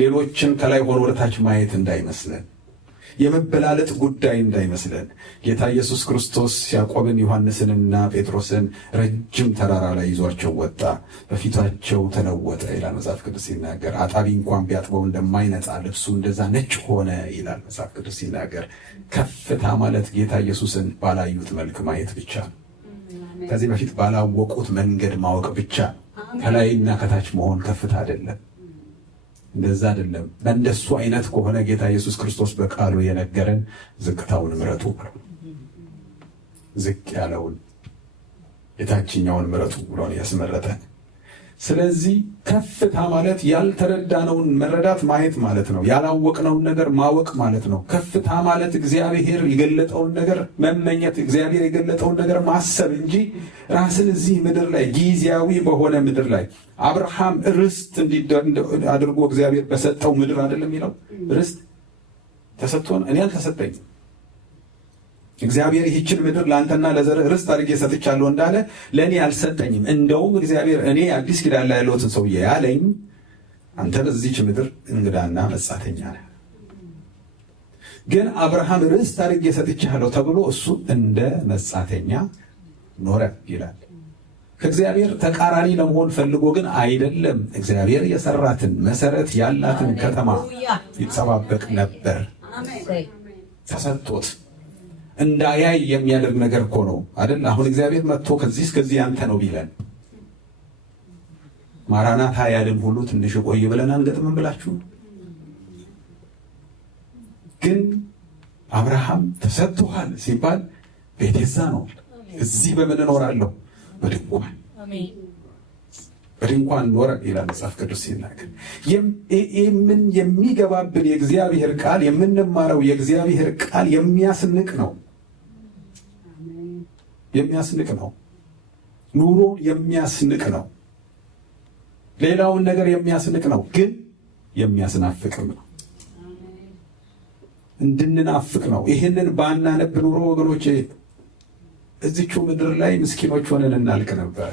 ሌሎችን ከላይ ሆኖ ወደታች ማየት እንዳይመስለን፣ የመበላለጥ ጉዳይ እንዳይመስለን። ጌታ ኢየሱስ ክርስቶስ ያዕቆብን ዮሐንስንና ጴጥሮስን ረጅም ተራራ ላይ ይዟቸው ወጣ፣ በፊታቸው ተለወጠ ይላል መጽሐፍ ቅዱስ ሲናገር። አጣቢ እንኳን ቢያጥበው እንደማይነጻ ልብሱ እንደዛ ነጭ ሆነ ይላል መጽሐፍ ቅዱስ ሲናገር። ከፍታ ማለት ጌታ ኢየሱስን ባላዩት መልክ ማየት ብቻ ነው። ከዚህ በፊት ባላወቁት መንገድ ማወቅ ብቻ። ከላይና ከታች መሆን ከፍታ አይደለም። እንደዛ አይደለም። በእንደሱ አይነት ከሆነ ጌታ ኢየሱስ ክርስቶስ በቃሉ የነገረን ዝቅታውን ምረጡ፣ ዝቅ ያለውን የታችኛውን ምረጡ ብሎ ያስመረጠን። ስለዚህ ከፍታ ማለት ያልተረዳነውን መረዳት ማየት ማለት ነው። ያላወቅነውን ነገር ማወቅ ማለት ነው። ከፍታ ማለት እግዚአብሔር የገለጠውን ነገር መመኘት፣ እግዚአብሔር የገለጠውን ነገር ማሰብ እንጂ ራስን እዚህ ምድር ላይ ጊዜያዊ በሆነ ምድር ላይ አብርሃም ርስት አድርጎ እግዚአብሔር በሰጠው ምድር አይደለም የሚለው። ርስት ተሰጥቶን እኔ አልተሰጠኝም። እግዚአብሔር ይህችን ምድር ለአንተና ለዘርህ ርስት አድርጌ ሰጥቻለሁ እንዳለ ለእኔ አልሰጠኝም። እንደውም እግዚአብሔር እኔ አዲስ ኪዳን ላይ ያለሁትን ሰውዬ ያለኝ አንተ በዚች ምድር እንግዳና መጻተኛ ነህ፣ ግን አብርሃም ርስት አድርጌ ሰጥቻለሁ ተብሎ እሱ እንደ መጻተኛ ኖረ ይላል። ከእግዚአብሔር ተቃራኒ ለመሆን ፈልጎ ግን አይደለም። እግዚአብሔር የሰራትን መሰረት ያላትን ከተማ ይጠባበቅ ነበር። ተሰጥቶት እንዳያይ የሚያደርግ ነገር እኮ ነው አይደል? አሁን እግዚአብሔር መጥቶ ከዚህ እስከዚህ ያንተ ነው ቢለን ማራናታ ያልን ሁሉ ትንሽ ቆይ ብለን አንገጥምም ብላችሁ። ግን አብርሃም ተሰጥቷል ሲባል ቤቴዛ ነው። እዚህ በምን እኖራለሁ? በድንኳን በድንኳን ኖረ ይላል መጽሐፍ ቅዱስ ሲናገር። ምን የሚገባብን የእግዚአብሔር ቃል የምንማረው የእግዚአብሔር ቃል የሚያስንቅ ነው። የሚያስንቅ ነው። ኑሮ የሚያስንቅ ነው። ሌላውን ነገር የሚያስንቅ ነው፣ ግን የሚያስናፍቅም ነው። እንድንናፍቅ ነው። ይህንን ባናነብ ኑሮ ወገኖቼ እዚቹ ምድር ላይ ምስኪኖች ሆነን እናልቅ ነበር።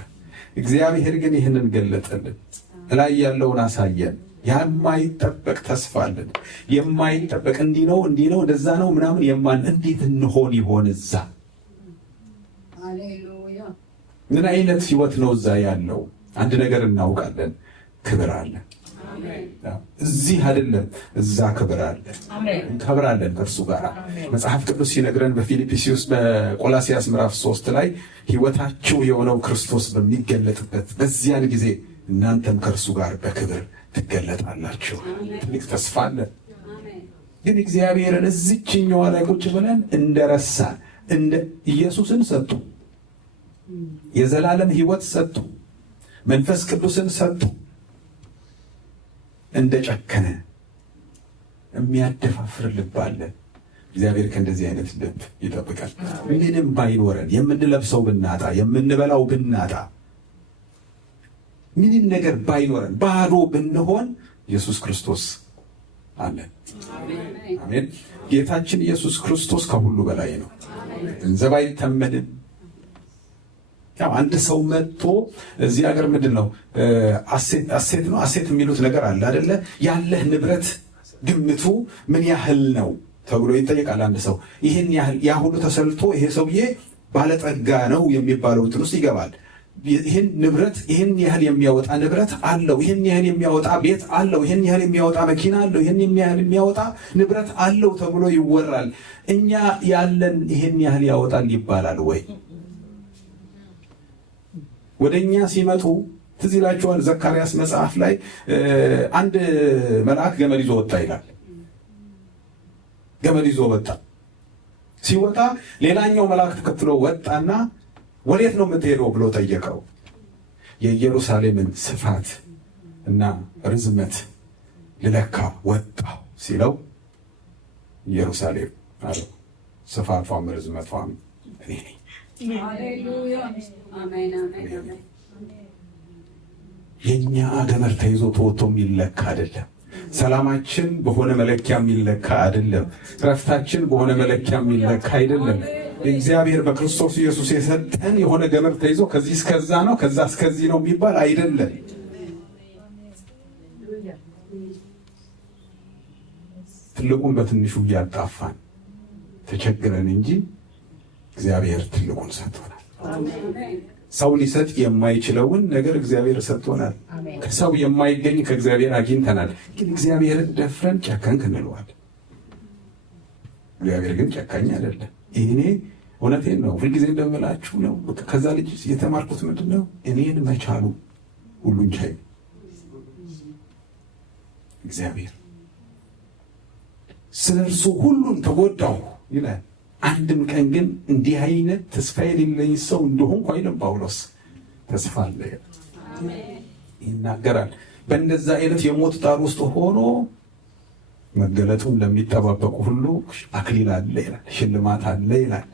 እግዚአብሔር ግን ይህንን ገለጠልን። ላይ ያለውን አሳየን። የማይጠበቅ ተስፋ አለን። የማይጠበቅ እንዲህ ነው እንደዛ ነው ምናምን እንዴት እንሆን ይሆን እዛ? ምን አይነት ህይወት ነው እዛ ያለው? አንድ ነገር እናውቃለን፣ ክብር አለ። እዚህ አይደለም፣ እዛ ክብር አለ። እንከብራለን ከእርሱ ጋር። መጽሐፍ ቅዱስ ሲነግረን በፊልጵስዩስ በቆላሲያስ ምዕራፍ 3 ላይ ህይወታችሁ የሆነው ክርስቶስ በሚገለጥበት በዚያን ጊዜ እናንተም ከእርሱ ጋር በክብር ትገለጣላችሁ። ትልቅ ተስፋ አለ። ግን እግዚአብሔርን እዚችኛዋ ላይ ቁጭ ብለን እንደረሳን እንደ ኢየሱስን ሰጡ፣ የዘላለም ህይወት ሰጡ፣ መንፈስ ቅዱስን ሰጡ፣ እንደ ጨከነ የሚያደፋፍር ልብ አለ። እግዚአብሔር ከእንደዚህ አይነት ልብ ይጠብቃል። ምንም ባይኖረን፣ የምንለብሰው ብናጣ፣ የምንበላው ብናጣ፣ ምንም ነገር ባይኖረን፣ ባዶ ብንሆን ኢየሱስ ክርስቶስ አለ። አሜን። ጌታችን ኢየሱስ ክርስቶስ ከሁሉ በላይ ነው። ገንዘብ አይተመንም። ያው አንድ ሰው መጥቶ እዚህ ሀገር ምንድን ነው አሴት ነው አሴት የሚሉት ነገር አለ አይደለ? ያለህ ንብረት ግምቱ ምን ያህል ነው ተብሎ ይጠየቃል። አንድ ሰው ይህን ያህል ያ ሁሉ ተሰልቶ ይሄ ሰውዬ ባለጠጋ ነው የሚባለው እንትን ውስጥ ይገባል። ይህን ንብረት ይህን ያህል የሚያወጣ ንብረት አለው፣ ይህን ያህል የሚያወጣ ቤት አለው፣ ይህን ያህል የሚያወጣ መኪና አለው፣ ይህን ያህል የሚያወጣ ንብረት አለው ተብሎ ይወራል። እኛ ያለን ይህን ያህል ያወጣል ይባላል ወይ? ወደኛ ሲመጡ ትዝ ይላችኋል። ዘካርያስ መጽሐፍ ላይ አንድ መልአክ ገመድ ይዞ ወጣ ይላል። ገመድ ይዞ ወጣ። ሲወጣ ሌላኛው መልአክ ተከትሎ ወጣና ወዴት ነው የምትሄደው ብሎ ጠየቀው። የኢየሩሳሌምን ስፋት እና ርዝመት ልለካ ወጣው ሲለው ኢየሩሳሌም አለው፣ ስፋቷም ርዝመቷም እኔ ነኝ። ሃሌሉያ አሜን አሜን። የኛ ገመድ ተይዞ ተወጥቶ የሚለካ አይደለም። ሰላማችን በሆነ መለኪያ የሚለካ አይደለም። ረፍታችን በሆነ መለኪያ የሚለካ አይደለም። እግዚአብሔር በክርስቶስ ኢየሱስ የሰጠን የሆነ ገመድ ተይዞ ከዚህ እስከዛ ነው ከዛ እስከዚህ ነው የሚባል አይደለም። ትልቁን በትንሹ እያጣፋን ተቸግረን እንጂ እግዚአብሔር ትልቁን ሰጥቶናል። ሰው ሊሰጥ የማይችለውን ነገር እግዚአብሔር ሰጥቶናል። ከሰው የማይገኝ ከእግዚአብሔር አግኝተናል። ግን እግዚአብሔርን ደፍረን ጨከንክ እንለዋል። እግዚአብሔር ግን ጨካኝ አይደለም። እኔ እውነቴን ነው፣ ሁልጊዜ እንደምላችሁ ነው። ከዛ ልጅ የተማርኩት ምንድን ነው? እኔን መቻሉ ሁሉን ቻይ እግዚአብሔር። ስለ እርሱ ሁሉን ተጎዳሁ ይላል። አንድም ቀን ግን እንዲህ አይነት ተስፋ የሌለኝ ሰው እንደሆንኩ አይልም ጳውሎስ። ተስፋ አለ ይናገራል። በእንደዛ አይነት የሞት ጣር ውስጥ ሆኖ መገለጡን ለሚጠባበቁ ሁሉ አክሊል አለ ይላል፣ ሽልማት አለ ይላል።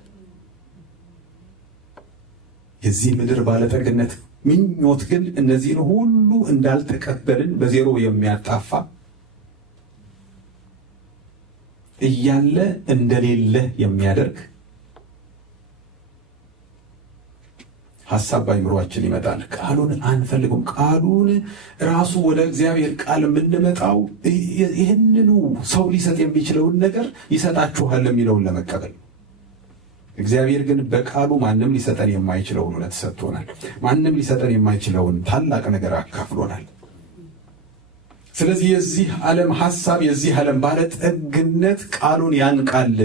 የዚህ ምድር ባለጠግነት ምኞት ግን እነዚህን ሁሉ እንዳልተቀበልን በዜሮ የሚያጣፋ እያለ እንደሌለ የሚያደርግ ሐሳብ በአእምሮአችን ይመጣል። ቃሉን አንፈልግም። ቃሉን ራሱ ወደ እግዚአብሔር ቃል የምንመጣው ይህንኑ ሰው ሊሰጥ የሚችለውን ነገር ይሰጣችኋል የሚለውን ለመቀበል። እግዚአብሔር ግን በቃሉ ማንም ሊሰጠን የማይችለውን እውነት ሰጥቶናል። ማንም ሊሰጠን የማይችለውን ታላቅ ነገር አካፍሎናል። ስለዚህ የዚህ ዓለም ሐሳብ፣ የዚህ ዓለም ባለጠግነት ቃሉን ያንቃል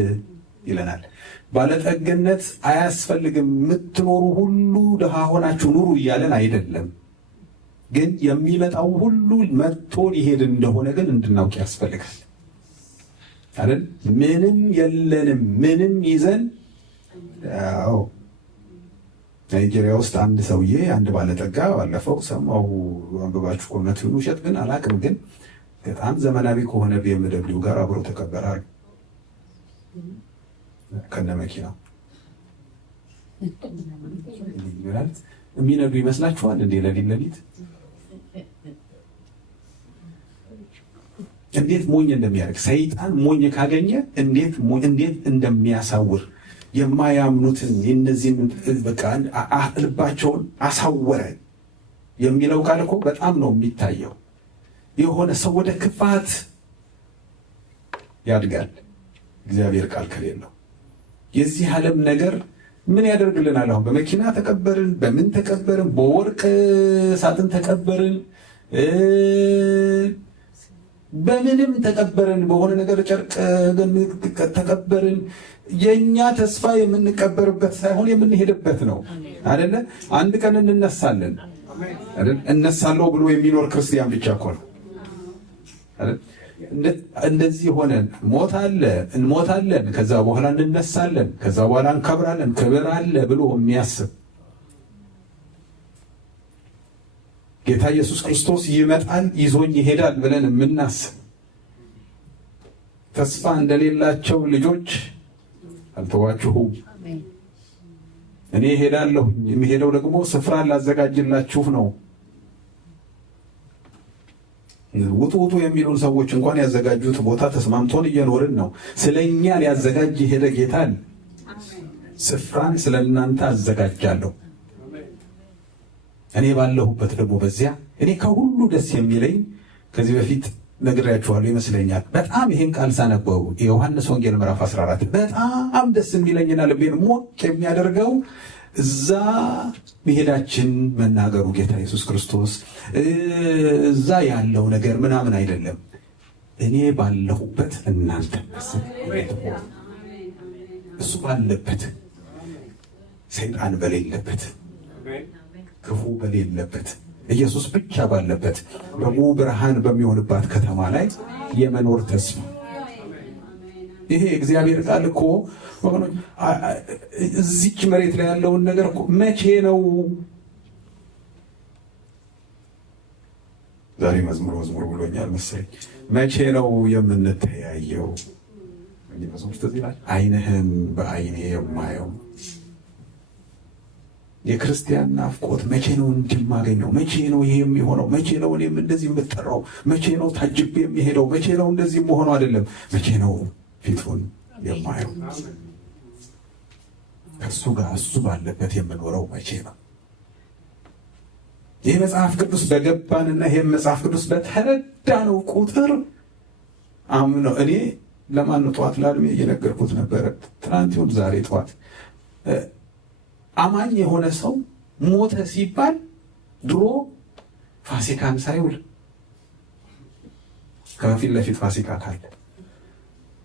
ይለናል። ባለጠግነት አያስፈልግም፣ የምትኖሩ ሁሉ ድሃ ሆናችሁ ኑሩ እያለን አይደለም። ግን የሚመጣው ሁሉ መጥቶ ሊሄድ እንደሆነ ግን እንድናውቅ ያስፈልጋል አይደል? ምንም የለንም፣ ምንም ይዘን ያው ናይጄሪያ ውስጥ አንድ ሰውዬ አንድ ባለጠጋ ባለፈው ሰማሁ፣ አንብባችሁ እውነት ይሁን ውሸት ግን አላውቅም፣ ግን በጣም ዘመናዊ ከሆነ BMW ጋር አብሮ ተቀበራሉ ከነ መኪናው። የሚነዱ ይመስላችኋል እንዴ? ለሊት እንዴት ሞኝ እንደሚያደርግ ሰይጣን ሞኝ ካገኘ እንዴት እንደሚያሳውር የማያምኑትን የእነዚህን በቃ ልባቸውን አሳወረ የሚለው ቃል እኮ በጣም ነው የሚታየው። የሆነ ሰው ወደ ክፋት ያድጋል እግዚአብሔር ቃል ከሌለው። የዚህ ዓለም ነገር ምን ያደርግልናል? አሁን በመኪና ተቀበርን፣ በምን ተቀበርን፣ በወርቅ ሳጥን ተቀበርን፣ በምንም ተቀበርን፣ በሆነ ነገር ጨርቅ ተቀበርን። የኛ ተስፋ የምንቀበርበት ሳይሆን የምንሄድበት ነው አይደለ? አንድ ቀን እንነሳለን አይደል? እነሳለሁ ብሎ የሚኖር ክርስቲያን ብቻ እኮ ነው አይደል? እንደዚህ ሆነን እንሞታለን፣ ከዛ በኋላ እንነሳለን፣ ከዛ በኋላ እንከብራለን፣ ክብር አለ ብሎ የሚያስብ ጌታ ኢየሱስ ክርስቶስ ይመጣል ይዞኝ ይሄዳል ብለን የምናስብ ተስፋ እንደሌላቸው ልጆች አልተዋችሁም። እኔ እሄዳለሁ፣ የሚሄደው ደግሞ ስፍራ ላዘጋጅላችሁ ነው። ውጡ የሚሉን ሰዎች እንኳን ያዘጋጁት ቦታ ተስማምቶን እየኖርን ነው። ስለኛ ሊያዘጋጅ የሄደ ጌታን ስፍራን ስለእናንተ አዘጋጃለሁ፣ እኔ ባለሁበት ደግሞ በዚያ እኔ ከሁሉ ደስ የሚለኝ ከዚህ በፊት ነግሬያችኋለሁ ይመስለኛል። በጣም ይሄን ቃል ሳነበው የዮሐንስ ወንጌል ምዕራፍ 14 በጣም ደስ የሚለኝና ልቤን ሞቅ የሚያደርገው እዛ መሄዳችን መናገሩ ጌታ ኢየሱስ ክርስቶስ እዛ ያለው ነገር ምናምን አይደለም። እኔ ባለሁበት እናንተ እሱ ባለበት፣ ሰይጣን በሌለበት፣ ክፉ በሌለበት፣ ኢየሱስ ብቻ ባለበት ደግሞ ብርሃን በሚሆንባት ከተማ ላይ የመኖር ተስፋ። ይሄ እግዚአብሔር ቃል እኮ እዚች መሬት ላይ ያለውን ነገር እኮ መቼ ነው ዛሬ መዝሙር ብሎኛል መሰለኝ፣ መቼ ነው የምንተያየው? ዓይንህን በዓይኔ የማየው የክርስቲያን ናፍቆት መቼ ነው እንድማገኘው? መቼ ነው ይሄ የሚሆነው? መቼ ነው እኔም እንደዚህ የምጠራው? መቼ ነው ታጅቤ የሚሄደው? መቼ ነው እንደዚህ መሆኑ? አይደለም፣ መቼ ነው ፊቱን የማየው? ከእሱ ጋር እሱ ባለበት የምኖረው መቼ ነው? ይህ መጽሐፍ ቅዱስ በገባንና ይህም መጽሐፍ ቅዱስ በተረዳነው ቁጥር አምነው እኔ ለማን ጠዋት ላልሜ እየነገርኩት ነበረ፣ ትናንት ይሁን ዛሬ ጠዋት አማኝ የሆነ ሰው ሞተ ሲባል ድሮ ፋሲካን ሳይውል ከፊት ለፊት ፋሲካ ካለ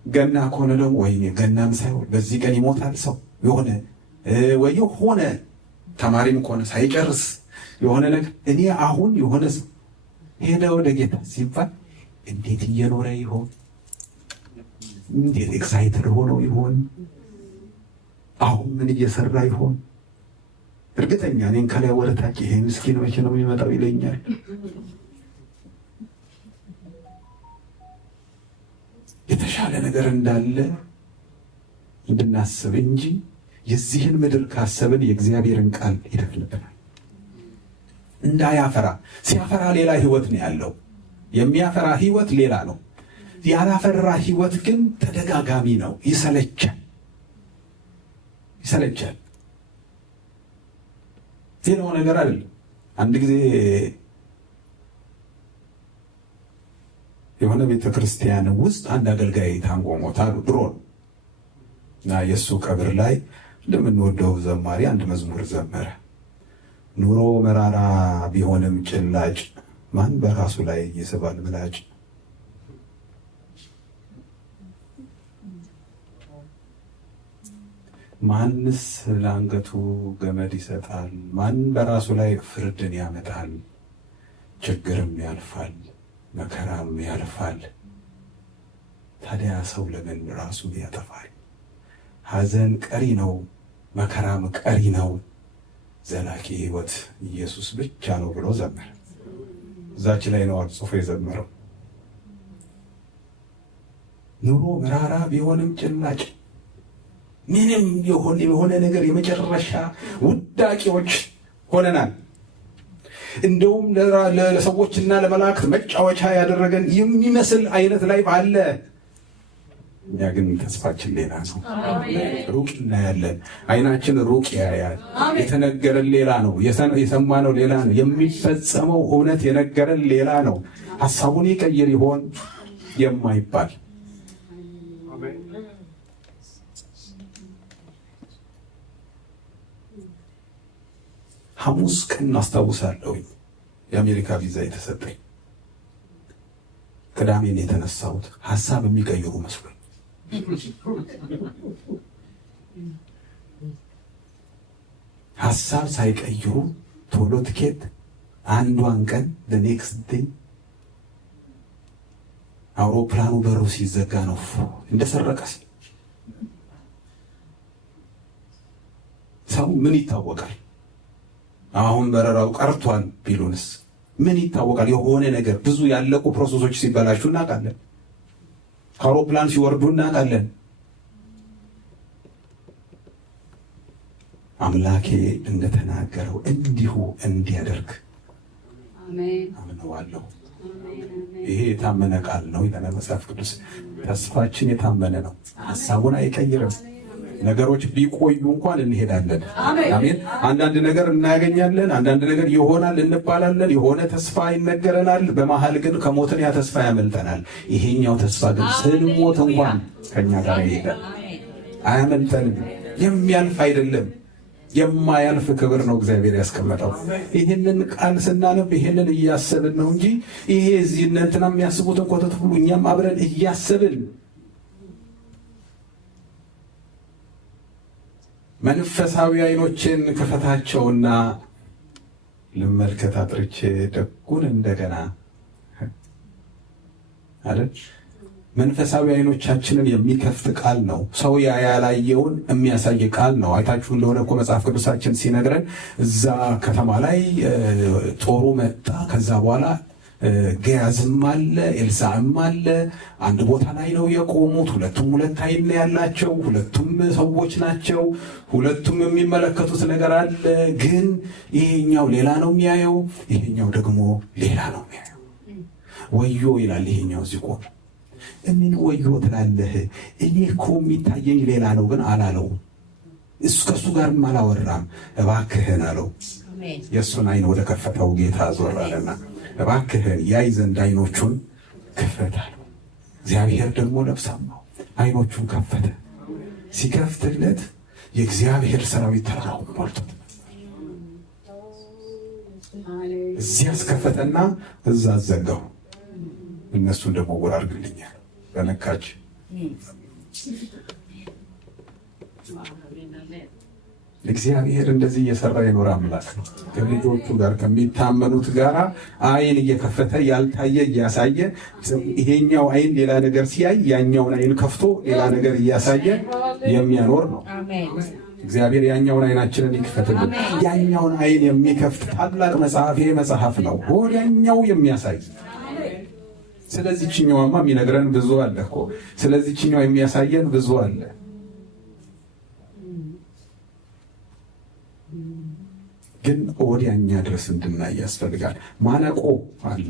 ገና ከሆነ ደግሞ ወይኔ ገናን ሳይውል በዚህ ቀን ይሞታል ሰው የሆነ ወይ ሆነ ተማሪም ከሆነ ሳይጨርስ የሆነ ነገር እኔ አሁን የሆነ ሰው ሄደ ወደ ጌታ ሲባል እንዴት እየኖረ ይሆን? እንዴት ኤክሳይትድ ሆኖ ይሆን? አሁን ምን እየሰራ ይሆን? እርግጠኛ እኔን ከላይ ወደ ታች ይሄ ምስኪን መቼ ነው የሚመጣው ይለኛል። የተሻለ ነገር እንዳለ እንድናስብ እንጂ የዚህን ምድር ካሰብን የእግዚአብሔርን ቃል ይደፍንብናል። እንዳያፈራ ሲያፈራ ሌላ ህይወት ነው ያለው። የሚያፈራ ህይወት ሌላ ነው። ያላፈራ ህይወት ግን ተደጋጋሚ ነው። ይሰለቻል። ሌላው ነገር አይደለም። አንድ ጊዜ የሆነ ቤተክርስቲያን ውስጥ አንድ አገልጋይ ታንቆ ሞታል። ድሮ እና የእሱ ቀብር ላይ እንደምንወደው ዘማሪ አንድ መዝሙር ዘመረ። ኑሮ መራራ ቢሆንም ጭላጭ ማን በራሱ ላይ ይስባል ምላጭ። ማንስ ለአንገቱ ገመድ ይሰጣል? ማን በራሱ ላይ ፍርድን ያመጣል? ችግርም ያልፋል መከራም ያልፋል። ታዲያ ሰው ለምን ራሱን ያጠፋል? ሐዘን ቀሪ ነው መከራም ቀሪ ነው። ዘላቂ ህይወት ኢየሱስ ብቻ ነው ብሎ ዘመረ። እዛች ላይ ነው ጽፎ የዘመረው። ኑሮ መራራ ቢሆንም ጭላጭ ምንም የሆነ ነገር የመጨረሻ ውዳቂዎች ሆነናል። እንደውም ለሰዎችና ለመላእክት መጫወቻ ያደረገን የሚመስል አይነት ላይ አለ። እኛ ግን ተስፋችን ሌላ ነው። ሩቅ እናያለን። አይናችን ሩቅ ያያል። የተነገረን ሌላ ነው። የሰማነው ሌላ ነው። የሚፈጸመው እውነት የነገረን ሌላ ነው። ሐሳቡን ይቀይር ይሆን የማይባል ሐሙስ ቀን አስታውሳለሁ የአሜሪካ ቪዛ የተሰጠኝ። ቅዳሜን የተነሳሁት ሐሳብ የሚቀይሩ መስሎኝ ሐሳብ ሳይቀይሩ ቶሎ ትኬት አንዷን ቀን ለኔክስት ዴይ አውሮፕላኑ በሩ ሲዘጋ ነው እንደሰረቀስ። ሰው ምን ይታወቃል? አሁን በረራው ቀርቷል ቢሉንስ ምን ይታወቃል? የሆነ ነገር ብዙ ያለቁ ፕሮሰሶች ሲበላሹ እናውቃለን። ከአውሮፕላን ሲወርዱ እናውቃለን። አምላኬ እንደተናገረው እንዲሁ እንዲያደርግ አምነዋለሁ። ይሄ የታመነ ቃል ነው ይለናል መጽሐፍ ቅዱስ። ተስፋችን የታመነ ነው። ሐሳቡን አይቀይርም። ነገሮች ቢቆዩ እንኳን እንሄዳለን። አሜን። አንዳንድ ነገር እናገኛለን፣ አንዳንድ ነገር ይሆናል እንባላለን፣ የሆነ ተስፋ ይነገረናል። በመሃል ግን ከሞትን ያ ተስፋ ያመልጠናል። ይሄኛው ተስፋ ግን ስንሞት እንኳን ከኛ ጋር ይሄዳል፣ አያመልጠንም። የሚያልፍ አይደለም፣ የማያልፍ ክብር ነው እግዚአብሔር ያስቀመጠው። ይህንን ቃል ስናነብ ይህንን እያሰብን ነው እንጂ ይሄ እዚህ እንትና የሚያስቡትን ኮተት ሁሉ እኛም አብረን እያሰብን መንፈሳዊ አይኖችን ክፈታቸውና ልመልከት አጥርቼ ደጉን እንደገና አይደል? መንፈሳዊ አይኖቻችንን የሚከፍት ቃል ነው። ሰው ያላየውን የሚያሳይ ቃል ነው። አይታችሁ እንደሆነ እኮ መጽሐፍ ቅዱሳችን ሲነግረን እዛ ከተማ ላይ ጦሩ መጣ። ከዛ በኋላ ገያዝም አለ ኤልሳዕም አለ። አንድ ቦታ ላይ ነው የቆሙት። ሁለቱም ሁለት አይን ያላቸው፣ ሁለቱም ሰዎች ናቸው። ሁለቱም የሚመለከቱት ነገር አለ። ግን ይሄኛው ሌላ ነው የሚያየው፣ ይሄኛው ደግሞ ሌላ ነው የሚያየው። ወዮ ይላል ይሄኛው እዚህ ቆሞ። ምን ወዮ ትላለህ? እኔ እኮ የሚታየኝ ሌላ ነው ግን አላለው። እሱ ከሱ ጋርም አላወራም። እባክህን አለው። የእሱን አይን ወደ ከፈተው ጌታ ዞር አለና እባክህን ያይ ዘንድ አይኖቹን ክፈት አለው። እግዚአብሔር ደግሞ ለብሳማው አይኖቹን ከፈተ። ሲከፍትለት የእግዚአብሔር ሰራዊት ተራራው ሞልቶት እዚህ አስከፈተና እዛ ዘጋው። እነሱን ደግሞ ወር አድርግልኛል በነካች እግዚአብሔር እንደዚህ እየሰራ የኖረ አምላክ ነው። ከልጆቹ ጋር ከሚታመኑት ጋር አይን እየከፈተ ያልታየ እያሳየ፣ ይሄኛው አይን ሌላ ነገር ሲያይ ያኛውን አይን ከፍቶ ሌላ ነገር እያሳየ የሚያኖር ነው። እግዚአብሔር ያኛውን አይናችንን ይክፈትልን። ያኛውን አይን የሚከፍት ታላቅ መጽሐፍ ይሄ መጽሐፍ ነው፣ ወዲያኛው የሚያሳይ። ስለዚህኛውማ የሚነግረን ብዙ አለ እኮ፣ ስለዚህኛው የሚያሳየን ብዙ አለ። ግን ወዲያኛ ድረስ እንድናይ ያስፈልጋል። ማነቆ አለ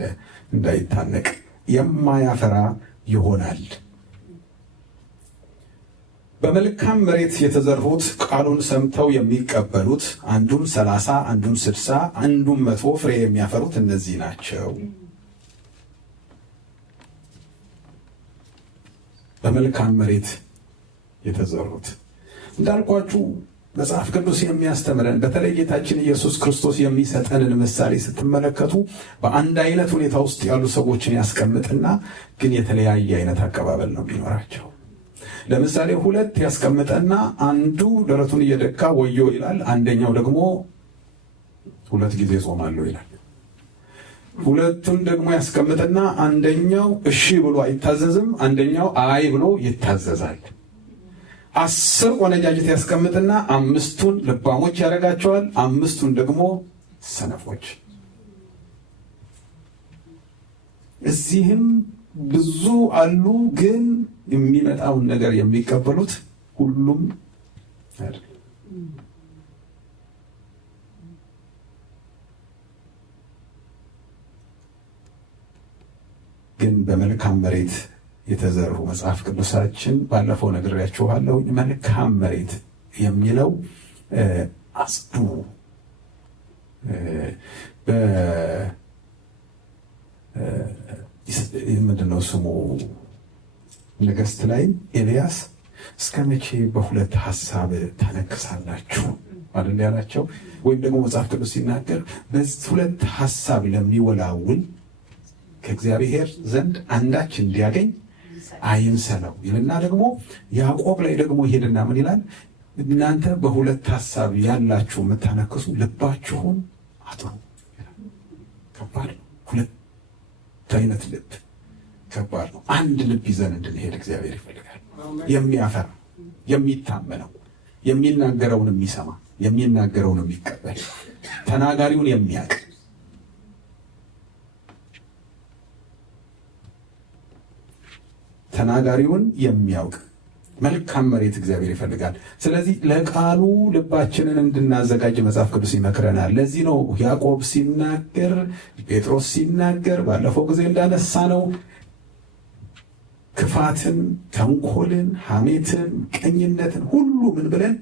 እንዳይታነቅ፣ የማያፈራ ይሆናል። በመልካም መሬት የተዘሩት ቃሉን ሰምተው የሚቀበሉት አንዱም 30 አንዱም 60 አንዱም 100 ፍሬ የሚያፈሩት እነዚህ ናቸው። በመልካም መሬት የተዘሩት እንዳልኳችሁ መጽሐፍ ቅዱስ የሚያስተምረን በተለይ ጌታችን ኢየሱስ ክርስቶስ የሚሰጠንን ምሳሌ ስትመለከቱ በአንድ አይነት ሁኔታ ውስጥ ያሉ ሰዎችን ያስቀምጥና ግን የተለያየ አይነት አቀባበል ነው የሚኖራቸው። ለምሳሌ 2 ያስቀምጠና አንዱ ደረቱን እየደካ ወዮ ይላል፣ አንደኛው ደግሞ 2 ጊዜ ጾማለሁ ይላል። 2ቱን ደግሞ ያስቀምጥና አንደኛው እሺ ብሎ አይታዘዝም፣ አንደኛው አይ ብሎ ይታዘዛል። 10 ቆነጃጅት ያስቀምጥና 5ቱን ልባሞች ያደርጋቸዋል፣ 5ቱን ደግሞ ሰነፎች። እዚህም ብዙ አሉ፣ ግን የሚመጣውን ነገር የሚቀበሉት ሁሉም አይደለም። ግን በመልካም መሬት የተዘሩ መጽሐፍ ቅዱሳችን ባለፈው ነግሬያችኋለሁ። መልካም መሬት የሚለው አጽዱ ምንድነው ስሙ ነገሥት ላይ ኤልያስ እስከ መቼ በሁለት ሐሳብ ታነክሳላችሁ አይደል ያላቸው። ወይም ደግሞ መጽሐፍ ቅዱስ ሲናገር በሁለት ሐሳብ ለሚወላውል ከእግዚአብሔር ዘንድ አንዳች እንዲያገኝ አይምሰለው ይልና ደግሞ ያዕቆብ ላይ ደግሞ ይሄድና ምን ይላል? እናንተ በሁለት ሐሳብ ያላችሁ የምታነክሱ ልባችሁን አጥሩ። ከባድ ነው። ሁለት አይነት ልብ ከባድ ነው። አንድ ልብ ይዘን እንድንሄድ እግዚአብሔር ይፈልጋል። የሚያፈራ የሚታመነው፣ የሚናገረውን የሚሰማ፣ የሚናገረውን የሚቀበል፣ ተናጋሪውን የሚያውቅ ተናጋሪውን የሚያውቅ መልካም መሬት እግዚአብሔር ይፈልጋል። ስለዚህ ለቃሉ ልባችንን እንድናዘጋጅ መጽሐፍ ቅዱስ ይመክረናል። ለዚህ ነው ያዕቆብ ሲናገር፣ ጴጥሮስ ሲናገር ባለፈው ጊዜ እንዳነሳ ነው ክፋትን፣ ተንኮልን፣ ሐሜትን፣ ቀኝነትን ሁሉ ምን ብለን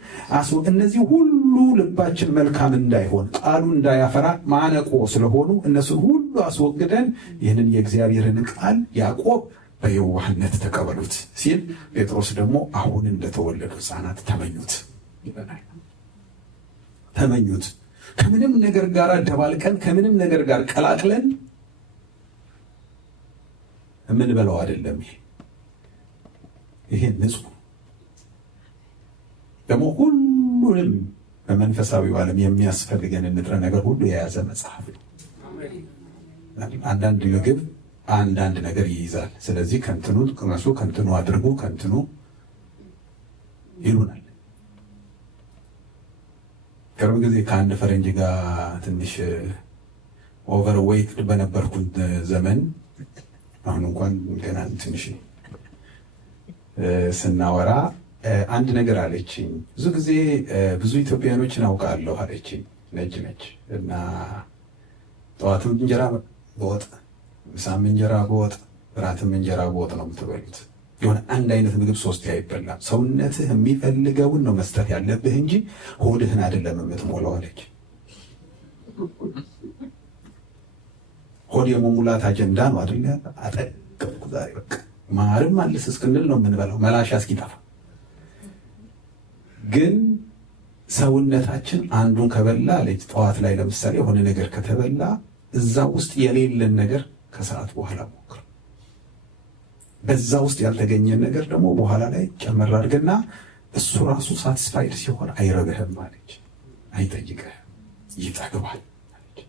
እነዚህ ሁሉ ልባችን መልካም እንዳይሆን ቃሉ እንዳያፈራ ማነቆ ስለሆኑ እነሱን ሁሉ አስወግደን ይህንን የእግዚአብሔርን ቃል ያዕቆብ በየዋህነት ተቀበሉት ሲል፣ ጴጥሮስ ደግሞ አሁን እንደተወለዱ ሕፃናት ተመኙት ይለናል። ተመኙት። ከምንም ነገር ጋር ደባልቀን ከምንም ነገር ጋር ቀላቅለን የምንበላው አይደለም። ይሄ ንጹህ ደግሞ ሁሉንም በመንፈሳዊው ዓለም የሚያስፈልገን ንጥረ ነገር ሁሉ የያዘ መጽሐፍ ነው። አንዳንድ ምግብ አንዳንድ ነገር ይይዛል። ስለዚህ ከንትኑ ቅመሱ፣ ከንትኑ አድርጉ፣ ከንትኑ ይሉናል። ቅርብ ጊዜ ከአንድ ፈረንጅ ጋር ትንሽ ኦቨርዌይት በነበርኩት ዘመን አሁን እንኳን ገና ትንሽ ስናወራ አንድ ነገር አለችኝ። ብዙ ጊዜ ብዙ ኢትዮጵያኖችን አውቃለሁ አለችኝ። ነጭ ነች እና ጠዋትም እንጀራ በወጥ ምሳም እንጀራ በወጥ እራትም እንጀራ በወጥ ነው የምትበሉት። የሆነ አንድ አይነት ምግብ 3 አይበላም። ሰውነትህ የሚፈልገውን ነው መስጠት ያለብህ እንጂ ሆድህን አይደለም የምትሞላው አለች። ሆድ የመሙላት አጀንዳ ነው አይደል? አጠቅኩ ዛሬ በቃ ማርም አልስ እስክንል ነው የምንበላው መላሻ እስኪጠፋ። ግን ሰውነታችን አንዱን ከበላ አለች ጠዋት ላይ ለምሳሌ የሆነ ነገር ከተበላ እዛ ውስጥ የሌለን ነገር ከሰዓት በኋላ ሞክር። በዛ ውስጥ ያልተገኘን ነገር ደግሞ በኋላ ላይ ጨመር አድርግና እሱ ራሱ ሳትስፋይድ ሲሆን አይረብህም አለች፣ አይጠይቅህም፣ ይጠግባል አለች።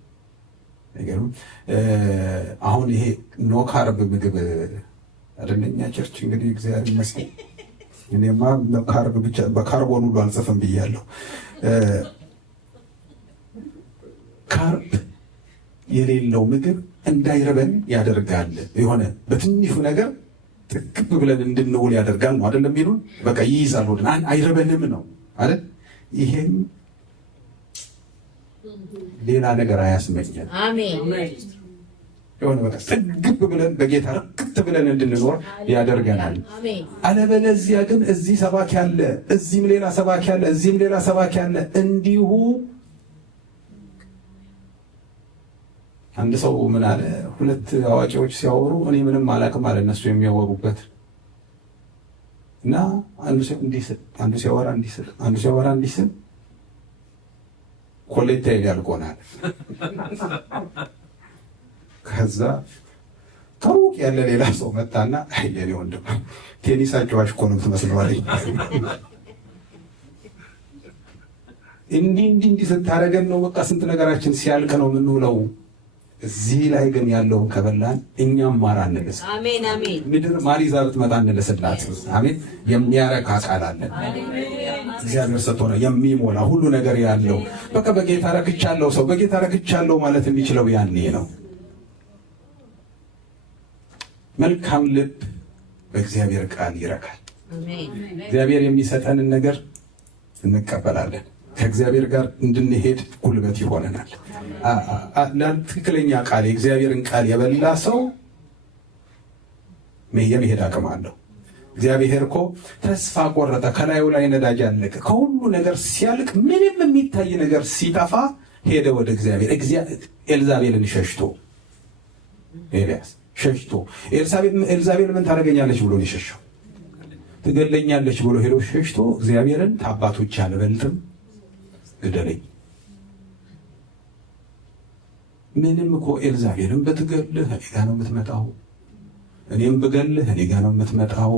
ነገሩም አሁን ይሄ ኖ ካርብ ምግብ አይደለኛ ቸርች እንግዲህ እግዚአብሔር ይመስገን እኔማ በካርቦን ሁሉ አልጽፍም ብያለሁ። ካርብ የሌለው ምግብ እንዳይረበን ያደርጋል። የሆነ በትንሹ ነገር ጥቅብ ብለን እንድንውል ያደርጋል ነው አይደለም የሚሉን። በቃ ይይዛል፣ ወደን አይረበንም ነው አይደል? ይሄም ሌላ ነገር አያስመኘን። አሜን። የሆነ በቃ ጥግብ ብለን በጌታ ርክት ብለን እንድንኖር ያደርገናል። አለበለዚያ ግን እዚህ ሰባኪ አለ፣ እዚህም ሌላ ሰባኪ አለ፣ እዚህም ሌላ ሰባኪ አለ። እንዲሁ አንድ ሰው ምን አለ፣ ሁለት አዋቂዎች ሲያወሩ እኔ ምንም አላውቅም አለ እነሱ የሚያወሩበት እና አንዱ ሰው እንዲህ ስል፣ አንዱ ሲያወራ እንዲህ ስል፣ አንዱ ሲያወራ እንዲህ ስል ኮሌታ ያልቆናል። ከዛ ከሩቅ ያለ ሌላ ሰው መጣና የኔ ወንድም ቴኒስ አጫዋች እኮ ነው የምትመስለው አለኝ። እንዲህ ስታደርገን ነው በቃ ስንት ነገራችን ሲያልቅ ነው የምንውለው። እዚህ ላይ ግን ያለውን ከበላን እኛም ማር አንልስ። አሜን አሜን። ምድር ማር ይዛ ብትመጣ እንልስላት። አሜን። የሚያረካ ቃል አለን እግዚአብሔር ሰጥቶና የሚሞላ ሁሉ ነገር ያለው በቃ በጌታ ረክቻለሁ። ሰው በጌታ ረክቻለሁ ማለት የሚችለው ያኔ ነው። መልካም ልብ በእግዚአብሔር ቃል ይረካል። እግዚአብሔር የሚሰጠንን ነገር እንቀበላለን። ከእግዚአብሔር ጋር እንድንሄድ ጉልበት ይሆነናል። ትክክለኛ ቃል የእግዚአብሔርን ቃል የበላ ሰው የመሄድ አቅም አለው። እግዚአብሔር እኮ ተስፋ ቆረጠ፣ ከላዩ ላይ ነዳጅ አለቀ። ከሁሉ ነገር ሲያልቅ ምንም የሚታይ ነገር ሲጠፋ ሄደ ወደ እግዚአብሔር። ኤልዛቤልን ሸሽቶ ኤልያስ ሸሽቶ ኤልዛቤል ምን ታደርገኛለች ብሎ የሸሸው ትገለኛለች ብሎ ሄዶ ሸሽቶ እግዚአብሔርን ከአባቶች አልበልጥም ግደለኝ። ምንም እኮ ኤልዛቤልን ብትገልህ እኔ ጋ ነው የምትመጣው፣ እኔም ብገልህ እኔ ጋ ነው የምትመጣው።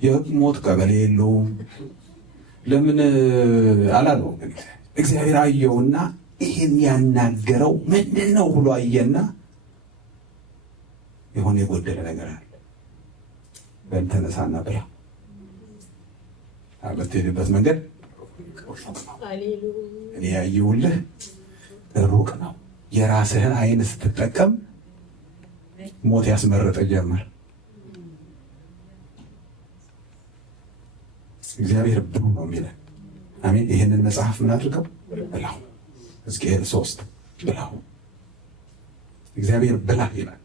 የሞት ቀበሌ የለውም። ለምን አላለው? እግዚአብሔር አየውና ይሄን ያናገረው ምንድን ነው ብሎ አየና የሆነ የጎደለ ነገር አለ። በእንተነሳና ብላ በትሄድበት መንገድ እኔ ያየሁልህ ሩቅ ነው። የራስህን አይን ስትጠቀም ሞት ያስመረጠ ጀመር። እግዚአብሔር ብሉ ነው የሚለን። አሜን። ይህንን መጽሐፍ ምን አድርገው ብላው። ሕዝቅኤል 3 ብላው። እግዚአብሔር ብላ ይላል።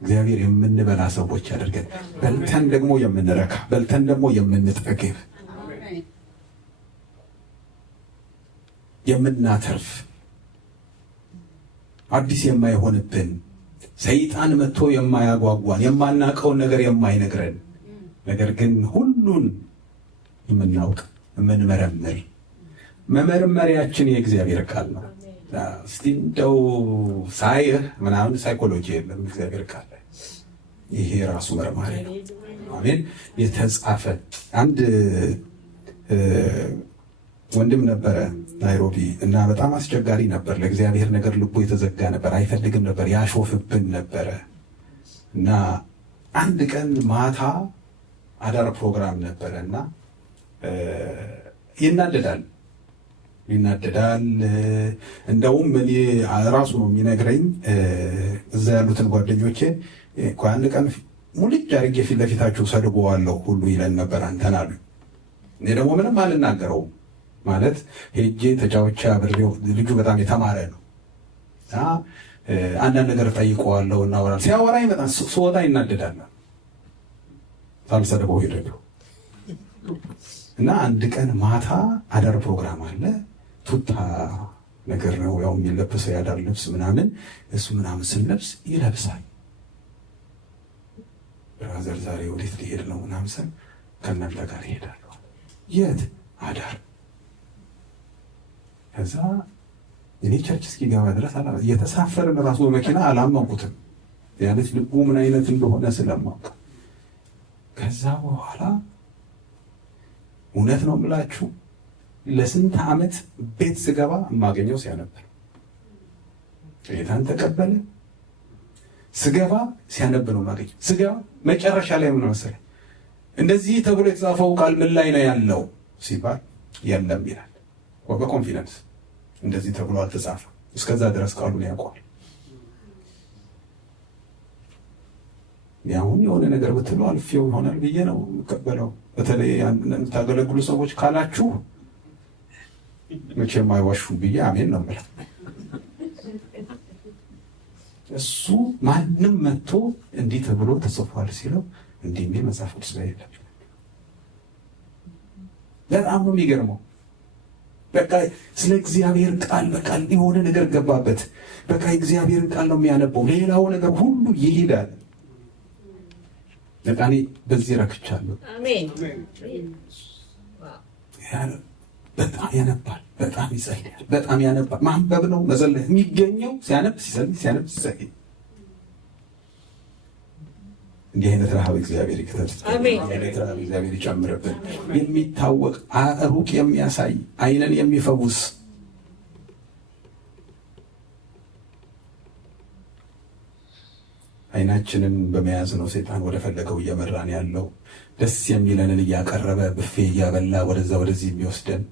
እግዚአብሔር የምንበላ ሰዎች አድርገን በልተን ደግሞ የምንረካ በልተን ደግሞ የምንጠግብ የምናተርፍ አዲስ የማይሆንብን ሰይጣን መጥቶ የማያጓጓን የማናውቀውን ነገር የማይነግረን ነገር ግን ሁሉን የምናውቅ የምንመረምር መመርመሪያችን የእግዚአብሔር ቃል ነው። እስቲ እንደው ሳይህ ምናምን ሳይኮሎጂ የለም እግዚአብሔር ቃል ላይ ይሄ ራሱ መርማሪ ነው። አሜን። የተጻፈ አንድ ወንድም ነበረ ናይሮቢ እና በጣም አስቸጋሪ ነበር። ለእግዚአብሔር ነገር ልቡ የተዘጋ ነበር። አይፈልግም ነበር፣ ያሾፍብን ነበረ እና አንድ ቀን ማታ አዳር ፕሮግራም ነበረ እና ይናደዳል። እንደውም እኔ ራሱ ነው የሚነግረኝ እዛ ያሉትን ጓደኞቼ አንድ ቀን ሙልጭ አድርጌ ፊት ለፊታችሁ ሰድቦዋለሁ ሁሉ ይለን ነበር አንተን አሉ። እኔ ደግሞ ምንም አልናገረውም ማለት ሄጄ ተጫውቼ አብሬው። ልጁ በጣም የተማረ ነው እና አንዳንድ ነገር ጠይቀዋለሁ እናወራለን። ሲያወራኝ በጣም ስወጣ ይናደዳል። ሳልሰድበው ሄደው እና አንድ ቀን ማታ አዳር ፕሮግራም አለ። ቱታ ነገር ነው ያው የሚለበሰው የአዳር ልብስ ምናምን፣ እሱ ምናምን ስንለብስ ይለብሳል። ብራዘር ዛሬ ወዴት ሊሄድ ነው ምናምን ስል ከእናንተ ጋር ይሄዳለሁ። የት? አዳር። ከዛ እኔ ቸርች እስኪገባ ድረስ እየተሳፈርን ራሱ በመኪና አላመንኩትም። ያለች ልቡ ምን አይነት እንደሆነ ስለማውቅ ከዛ በኋላ እውነት ነው የምላችሁ ለስንት ዓመት ቤት ስገባ የማገኘው ሲያነብ ጌታን ተቀበለ። ስገባ ሲያነብ ነው የማገኘው። ስገባ መጨረሻ ላይ ምን መሰለኝ እንደዚህ ተብሎ የተጻፈው ቃል ምን ላይ ነው ያለው ሲባል የለም ይላል። በኮንፊደንስ እንደዚህ ተብሎ አልተጻፈም። እስከዛ ድረስ ቃሉን ያውቀዋል። ያሁን የሆነ ነገር ብትሉ አልፌው ይሆናል ብዬ ነው የምቀበለው። በተለይ የምታገለግሉ ሰዎች ካላችሁ መቼም አይዋሹም ብዬ አሜን ነው የምለው። እሱ ማንም መጥቶ እንዲህ ተብሎ ተጽፏል ሲለው እንዲህ የሚል መጽሐፍ ቅዱስ ላይ የለም። በጣም ነው የሚገርመው። በቃ ስለ እግዚአብሔር ቃል በቃ የሆነ ነገር ገባበት። በቃ እግዚአብሔርን ቃል ነው የሚያነበው፣ ሌላው ነገር ሁሉ ይሄዳል። በቃ እኔ በዚህ ረክቻለሁ። አሜን። በጣም ያነባል፣ በጣም ይጸልያል፣ በጣም ያነባል። ማንበብ ነው መዘለህ የሚገኘው ሲያነብ ሲጸልይ፣ ሲያነብ ሲጸልይ። እንዲህ አይነት ረሃብ እግዚአብሔር ይክተት። አሜን። ረሃብ እግዚአብሔር ይጨምርብን። የሚታወቅ ሩቅ የሚያሳይ ዓይንን የሚፈውስ ዓይናችንን በመያዝ ነው ሰይጣን ወደ ፈለገው እየመራን ያለው። ደስ የሚለንን እያቀረበ ብፌ እያበላ ወደዛ ወደዚህ የሚወስደን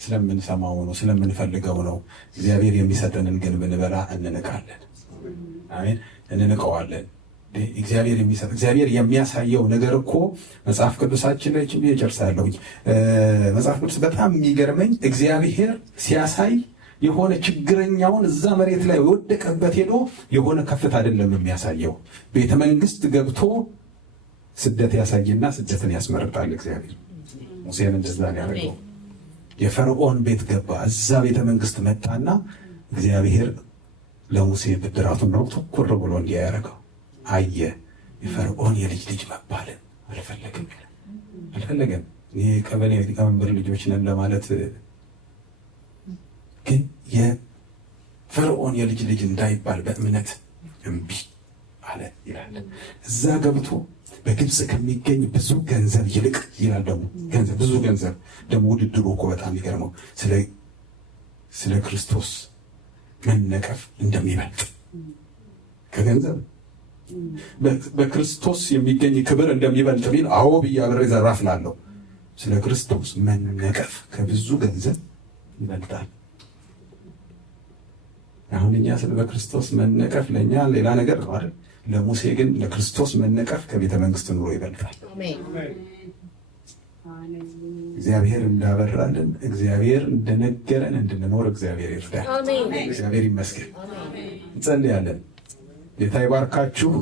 ስለምንሰማው ነው፣ ስለምንፈልገው ነው። እግዚአብሔር የሚሰጠንን ግን ብንበላ እንንቃለን። አሜን፣ እንንቀዋለን። እግዚአብሔር የሚያሳየው ነገር እኮ መጽሐፍ ቅዱሳችን ላይ ጭምር እጨርሳለሁ። መጽሐፍ ቅዱስ በጣም የሚገርመኝ እግዚአብሔር ሲያሳይ የሆነ ችግረኛውን እዛ መሬት ላይ የወደቀበት ሄዶ የሆነ ከፍታ አይደለም የሚያሳየው። ቤተ መንግስት ገብቶ ስደት ያሳይና ስደትን ያስመርጣል እግዚአብሔር። ሙሴን እንደዛ ነው ያደረገው። የፈርዖን ቤት ገባ፣ እዛ ቤተ መንግስት መጣና እግዚአብሔር ለሙሴ ብድራቱን ነው ትኩር ብሎ እንዲያደርገው አየ። የፈርዖን የልጅ ልጅ መባልን አልፈለገም። ይህ ቀበሌ ሊቀመንበር ልጆች ነን ለማለት ግን የፈርዖን የልጅ ልጅ እንዳይባል በእምነት እምቢ አለ ይላል። እዛ ገብቶ በግብፅ ከሚገኝ ብዙ ገንዘብ ይልቅ ይላል። ደግሞ ገንዘብ ብዙ ገንዘብ ደግሞ ውድድሩ እኮ በጣም ይገርመው ስለ ክርስቶስ መነቀፍ እንደሚበልጥ ከገንዘብ በክርስቶስ የሚገኝ ክብር እንደሚበልጥ ቢል አዎ ብዬ አብሬ ዘራፍ ላለሁ። ስለ ክርስቶስ መነቀፍ ከብዙ ገንዘብ ይበልጣል። አሁን እኛ ስለ በክርስቶስ መነቀፍ ለእኛ ሌላ ነገር ነው አይደል? ለሙሴ ግን ለክርስቶስ መነቀፍ ከቤተ መንግስት ኑሮ ይበልጣል። እግዚአብሔር እንዳበራልን፣ እግዚአብሔር እንደነገረን እንድንኖር እግዚአብሔር ይርዳል። እግዚአብሔር ይመስገን። እንጸልያለን። ጌታ ይባርካችሁ።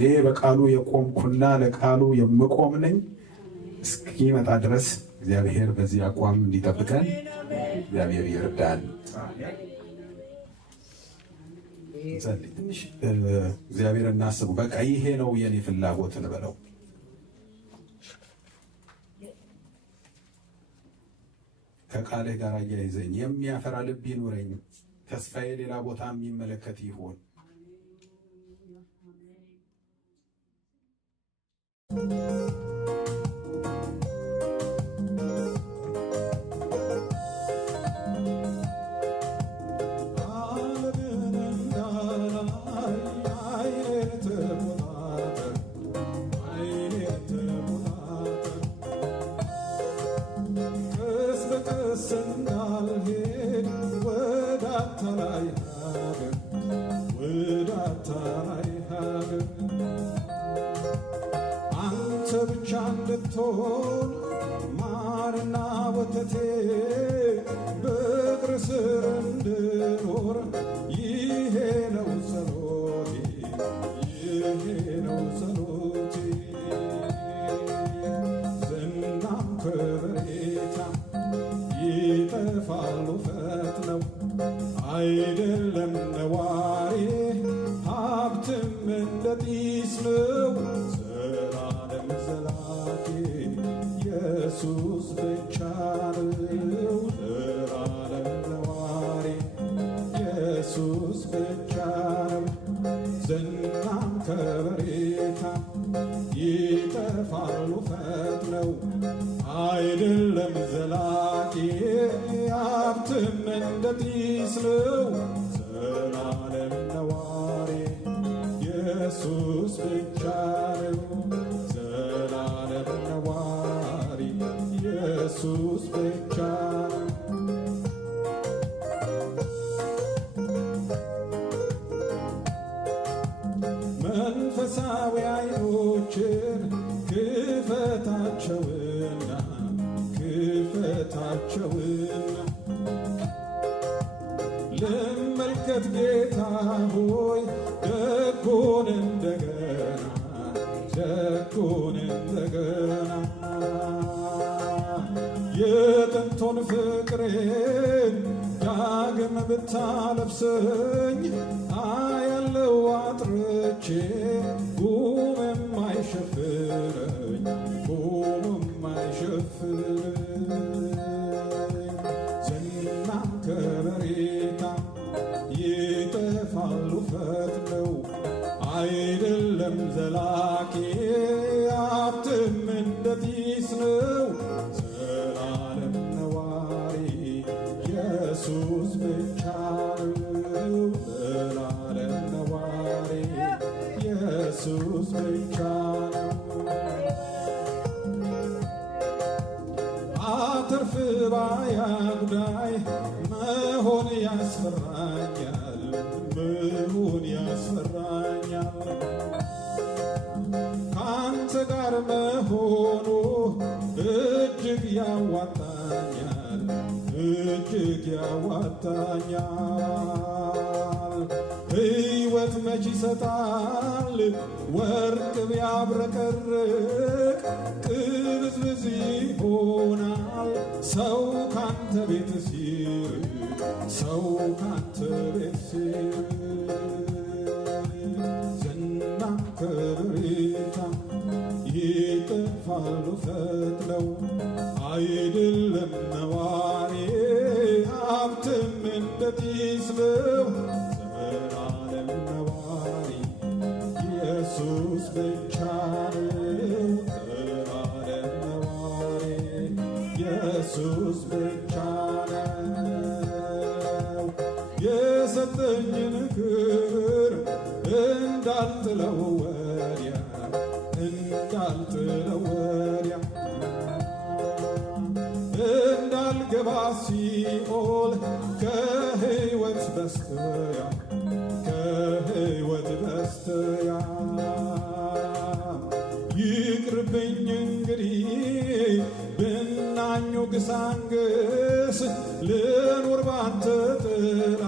ይህ በቃሉ የቆምኩና ለቃሉ የምቆም ነኝ እስኪመጣ ድረስ እግዚአብሔር በዚህ አቋም እንዲጠብቀን እግዚአብሔር ይርዳል። ትንሽ እግዚአብሔር እናስቡ። በቃ ይሄ ነው የኔ ፍላጎት እንበለው። ከቃልህ ጋር አያይዘኝ። የሚያፈራ ልብ ይኑረኝ። ተስፋዬ ሌላ ቦታ የሚመለከት ይሆን? ማርና ወተቴ በእግር ስር እንድኖር ይሄ ነው ጸሎቴ፣ ይሄ ነው ጸሎቴ። ዝናም ከበሬታ ይጠፋሉ ፈጥነው፣ አይደለም ነዋሪ ሀብትም እንደ ጢስ ነው። ኢየሱስ ብቻ ነው ዘላለም ነዋሪ፣ ኢየሱስ ብቻ ነው። ዝናም ከበሬታ ይጠፋሉ ፈጥነው፣ አይደለም ዘላቂ ሀብትም እንደ ጢስ ነው። ዘላለም ነዋሪ ኢየሱስ ብቻ ነው። ኢየሱስ ብቻ መንፈሳዊ ዓይኖችን ክፈታቸውና ልመልከት ጌታ ሆይ ደጉን እንደገና የጥንቱን ፍቅሬን ዳግም ብታለብሰኝ አያለው አጥርቼ ጉም የማይሸፍነኝ ዝናም ከበሬታ ይጠፋሉ ፈጥነው አይደለም ዘላቂ ሀብትም እንደ ጢስ ነው ዘላለም ነዋሪ ኢየሱስ ብቻ ነው ዘላለም ነዋሪ ኢየሱስ ብቻ ነው አትርፍ ባይ አጉዳይ መሆን ያስፈራኛል ካንተ ጋር መሆኑ እጅግ ያዋጣኛል ሕይወት መች ይሰጣል ወርቅ ቢያብረቀርቅ ቅዝብዝ ይሆናል ሰው ካንተ ቤት ሲርቅ ዝናም ከበሬታ ይጠፋሉ ፈጥነው አይደለም ነዋሪ ሀብትም እንደ ጢስ ነው ዘላለም ነዋሪ ኢየሱስ ብቻ ነው ዘላለም ነዋሪ ኢየሱስ ብቻ ነው የሰጠኝን ክብር እንዳልጥለው ወዲያ እንዳልገባ ሲኦል ከሕይወት በስተያ ይቅርብኝ እንግዲህ ብናኙ ግሳንግስ ልኑር ባንተ ጥላ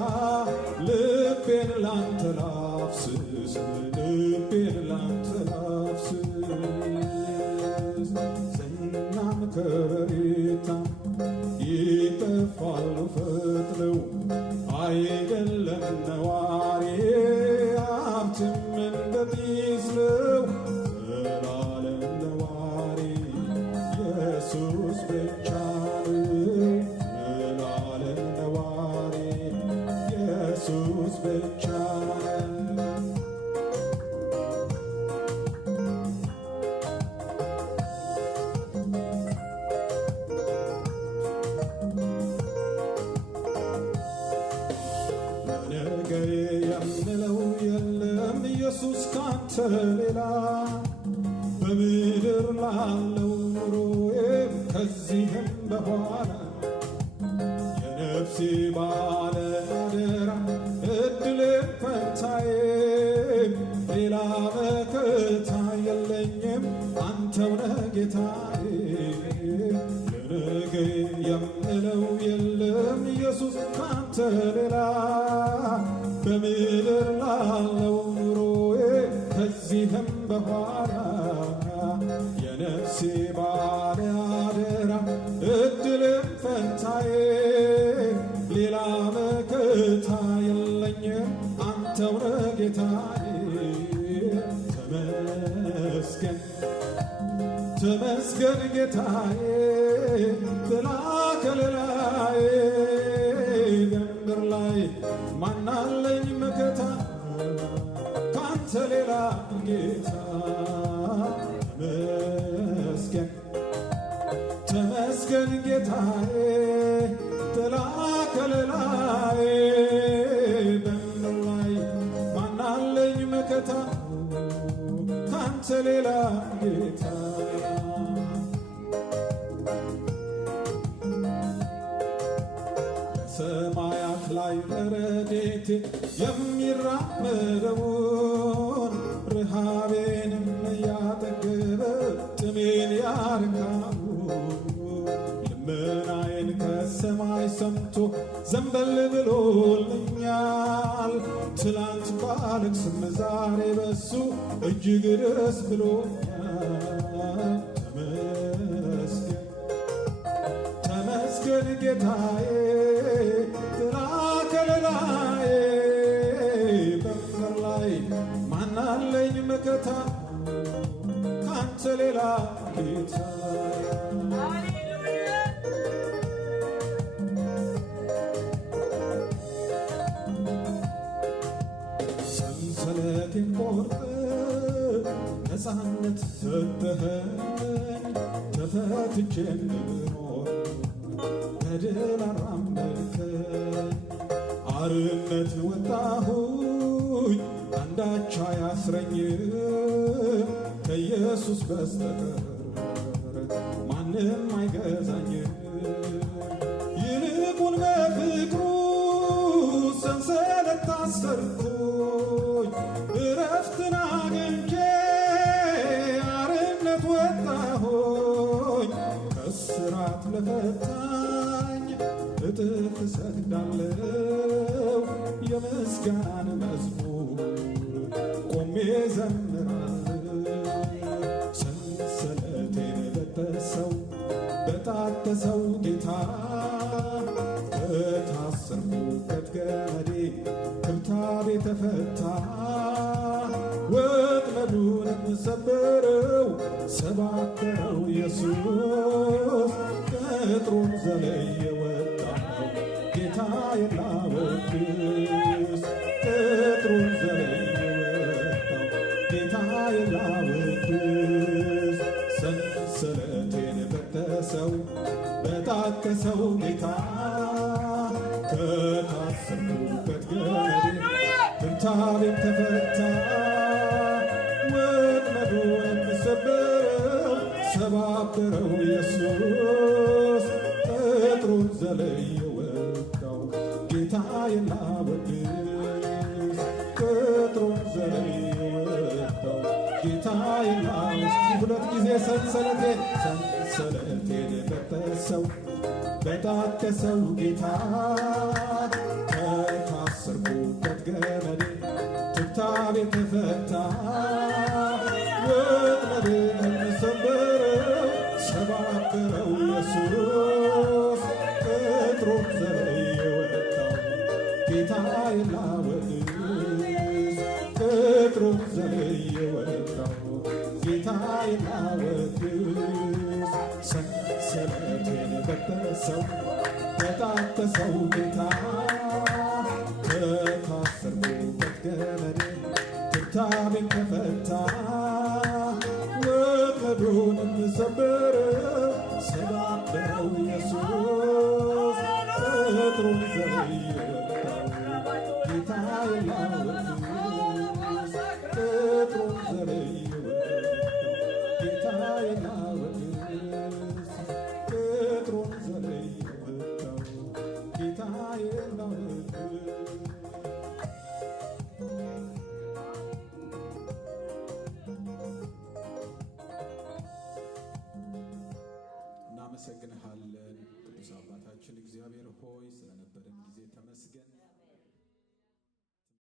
ልቤን ላንተ ላፍስስ ዝናም ከበሬታ ይጠፋሉ ፈጥነው አይደለም ነዋሪ ሀብትም እንደ ጢስ ነው ዘላለም ነዋሪ ኢየሱስ ብቻ ነው ዘላለም ነዋሪ ኢየሱስ ብቻ ነገሬ የምለው የለም ኢየሱስ ካንተ ሌላ በምድር ላለው ኑሮዬም ከዚህም በኋላ የነፍሴ ባለ አደራ እድሌም ፈንታዬም ሌላ መከታ የለኝም አንተው ነህ ጌታዬ ለነገ የምለው የለም ኢየሱስ ካንተ ሌላ በምድር ላለው ኑሮዬ ከዚህም በኋላ የነፍሴ ባለ አደራ እድልም ፈንታዬ ሌላ መከታ የለኝም አንተው ነህ ጌታዬ ተመስገን ጌታዬ ጥላ ከለላዬ በምድር ላይ ማናለኝ መከታ ካንተ ሌላ ጌታ ተመስገን ጌታዬ ጥላ ከለላዬ በምድር ላይ ማናለኝ መከታ ካንተ ሌላ ጌታ ሰማያት ላይ ረድኤቴ የሚራመደውን ረሃቤንም ያጠገበ ጥሜን ያርካው ልመናዬን ከሰማይ ሰምቶ ዘንበል ብሎልኛል። ትላንት ባለቅስም ዛሬ በሱ እጅግ ደስ ብሎኛል። ተመስገን ተመስገን ጌታዬ ጥላ ከለላዬ በምድር ላይ ማናለኝ መከታ ካንተ ሌላ ጌታ ሰንሰለቴን ቆርጠህ ነፃነት ሰጠኸኝ ተፈትቼ እንድኖር በድል አራመድከኝ። አርነት ወጣሁኝ አንዳች አያስረኝም ከኢየሱስ በስተቀር ማንም አይገዛኝም። ይልቁን በፍቅሩ ሰንሰለት ታሰርኩኝ እረፍትን አግኝቼ አርነት ወጣሁኝ። ከእስራት ለፈታኝ እጥፍ እሰግዳለሁ የምስጋናን መዝሙር ቆሜ ዘምራለሁ። ሰንሰለቴን በጠሰው በጣጠሰው ጌታ ከታሰርኩበት ገመዴ ክብታቤ ተፈታ። ወጥመዱንም ሰበረው ሰባበረው ኢየሱስ ቅጥሩን ዘለየ ወጣው ጌታዬን ላወድስ ቅጥሩን ዘለየ ወጣው ጌታዬን ላወድስ። ሰንሰለቴን በጠሰው በጣጠሰው ጌታ ከታሰርኩበት ገመዴ ትንታቤም ተፈታ። ወጥመዱንም ሰበረው ሰባበረው ኢየሱስ ቅጥሩን ዘለየ ወጣው ጌታዬን ላወድስ ቅጥሩን ዘለየ ወጣው ጌታዬን ላወድስ። ሁለት ጊዜ ሰንሰለቴን በጠሰው በጣጠሰው ጌታ ከታሰርኩበት ገመዴ ትብታቤ ተፈታ። ወጥመድንም ሰበረው ሰባበረው ኢየሱስ ቅጥሩን ዘለየ ወጣው ጌታዬን ላወድስ ቅጥሩን ዘለየ ወጣው ጌታዬን ላወድስ። ሰንሰለቴን በጠሰው በጣጠሰው ጌታ ከታሰርኩበት ገመዴ ትብታቤን ተፈታ። ወጥመዱንም ሰበረው ሰባበረው ኢየሱስ ቅጥሩን ዘለየ ወጣው ጌታዬን ላወድስ ቅጥሩን ዘለየ ወጣው ጌታዬን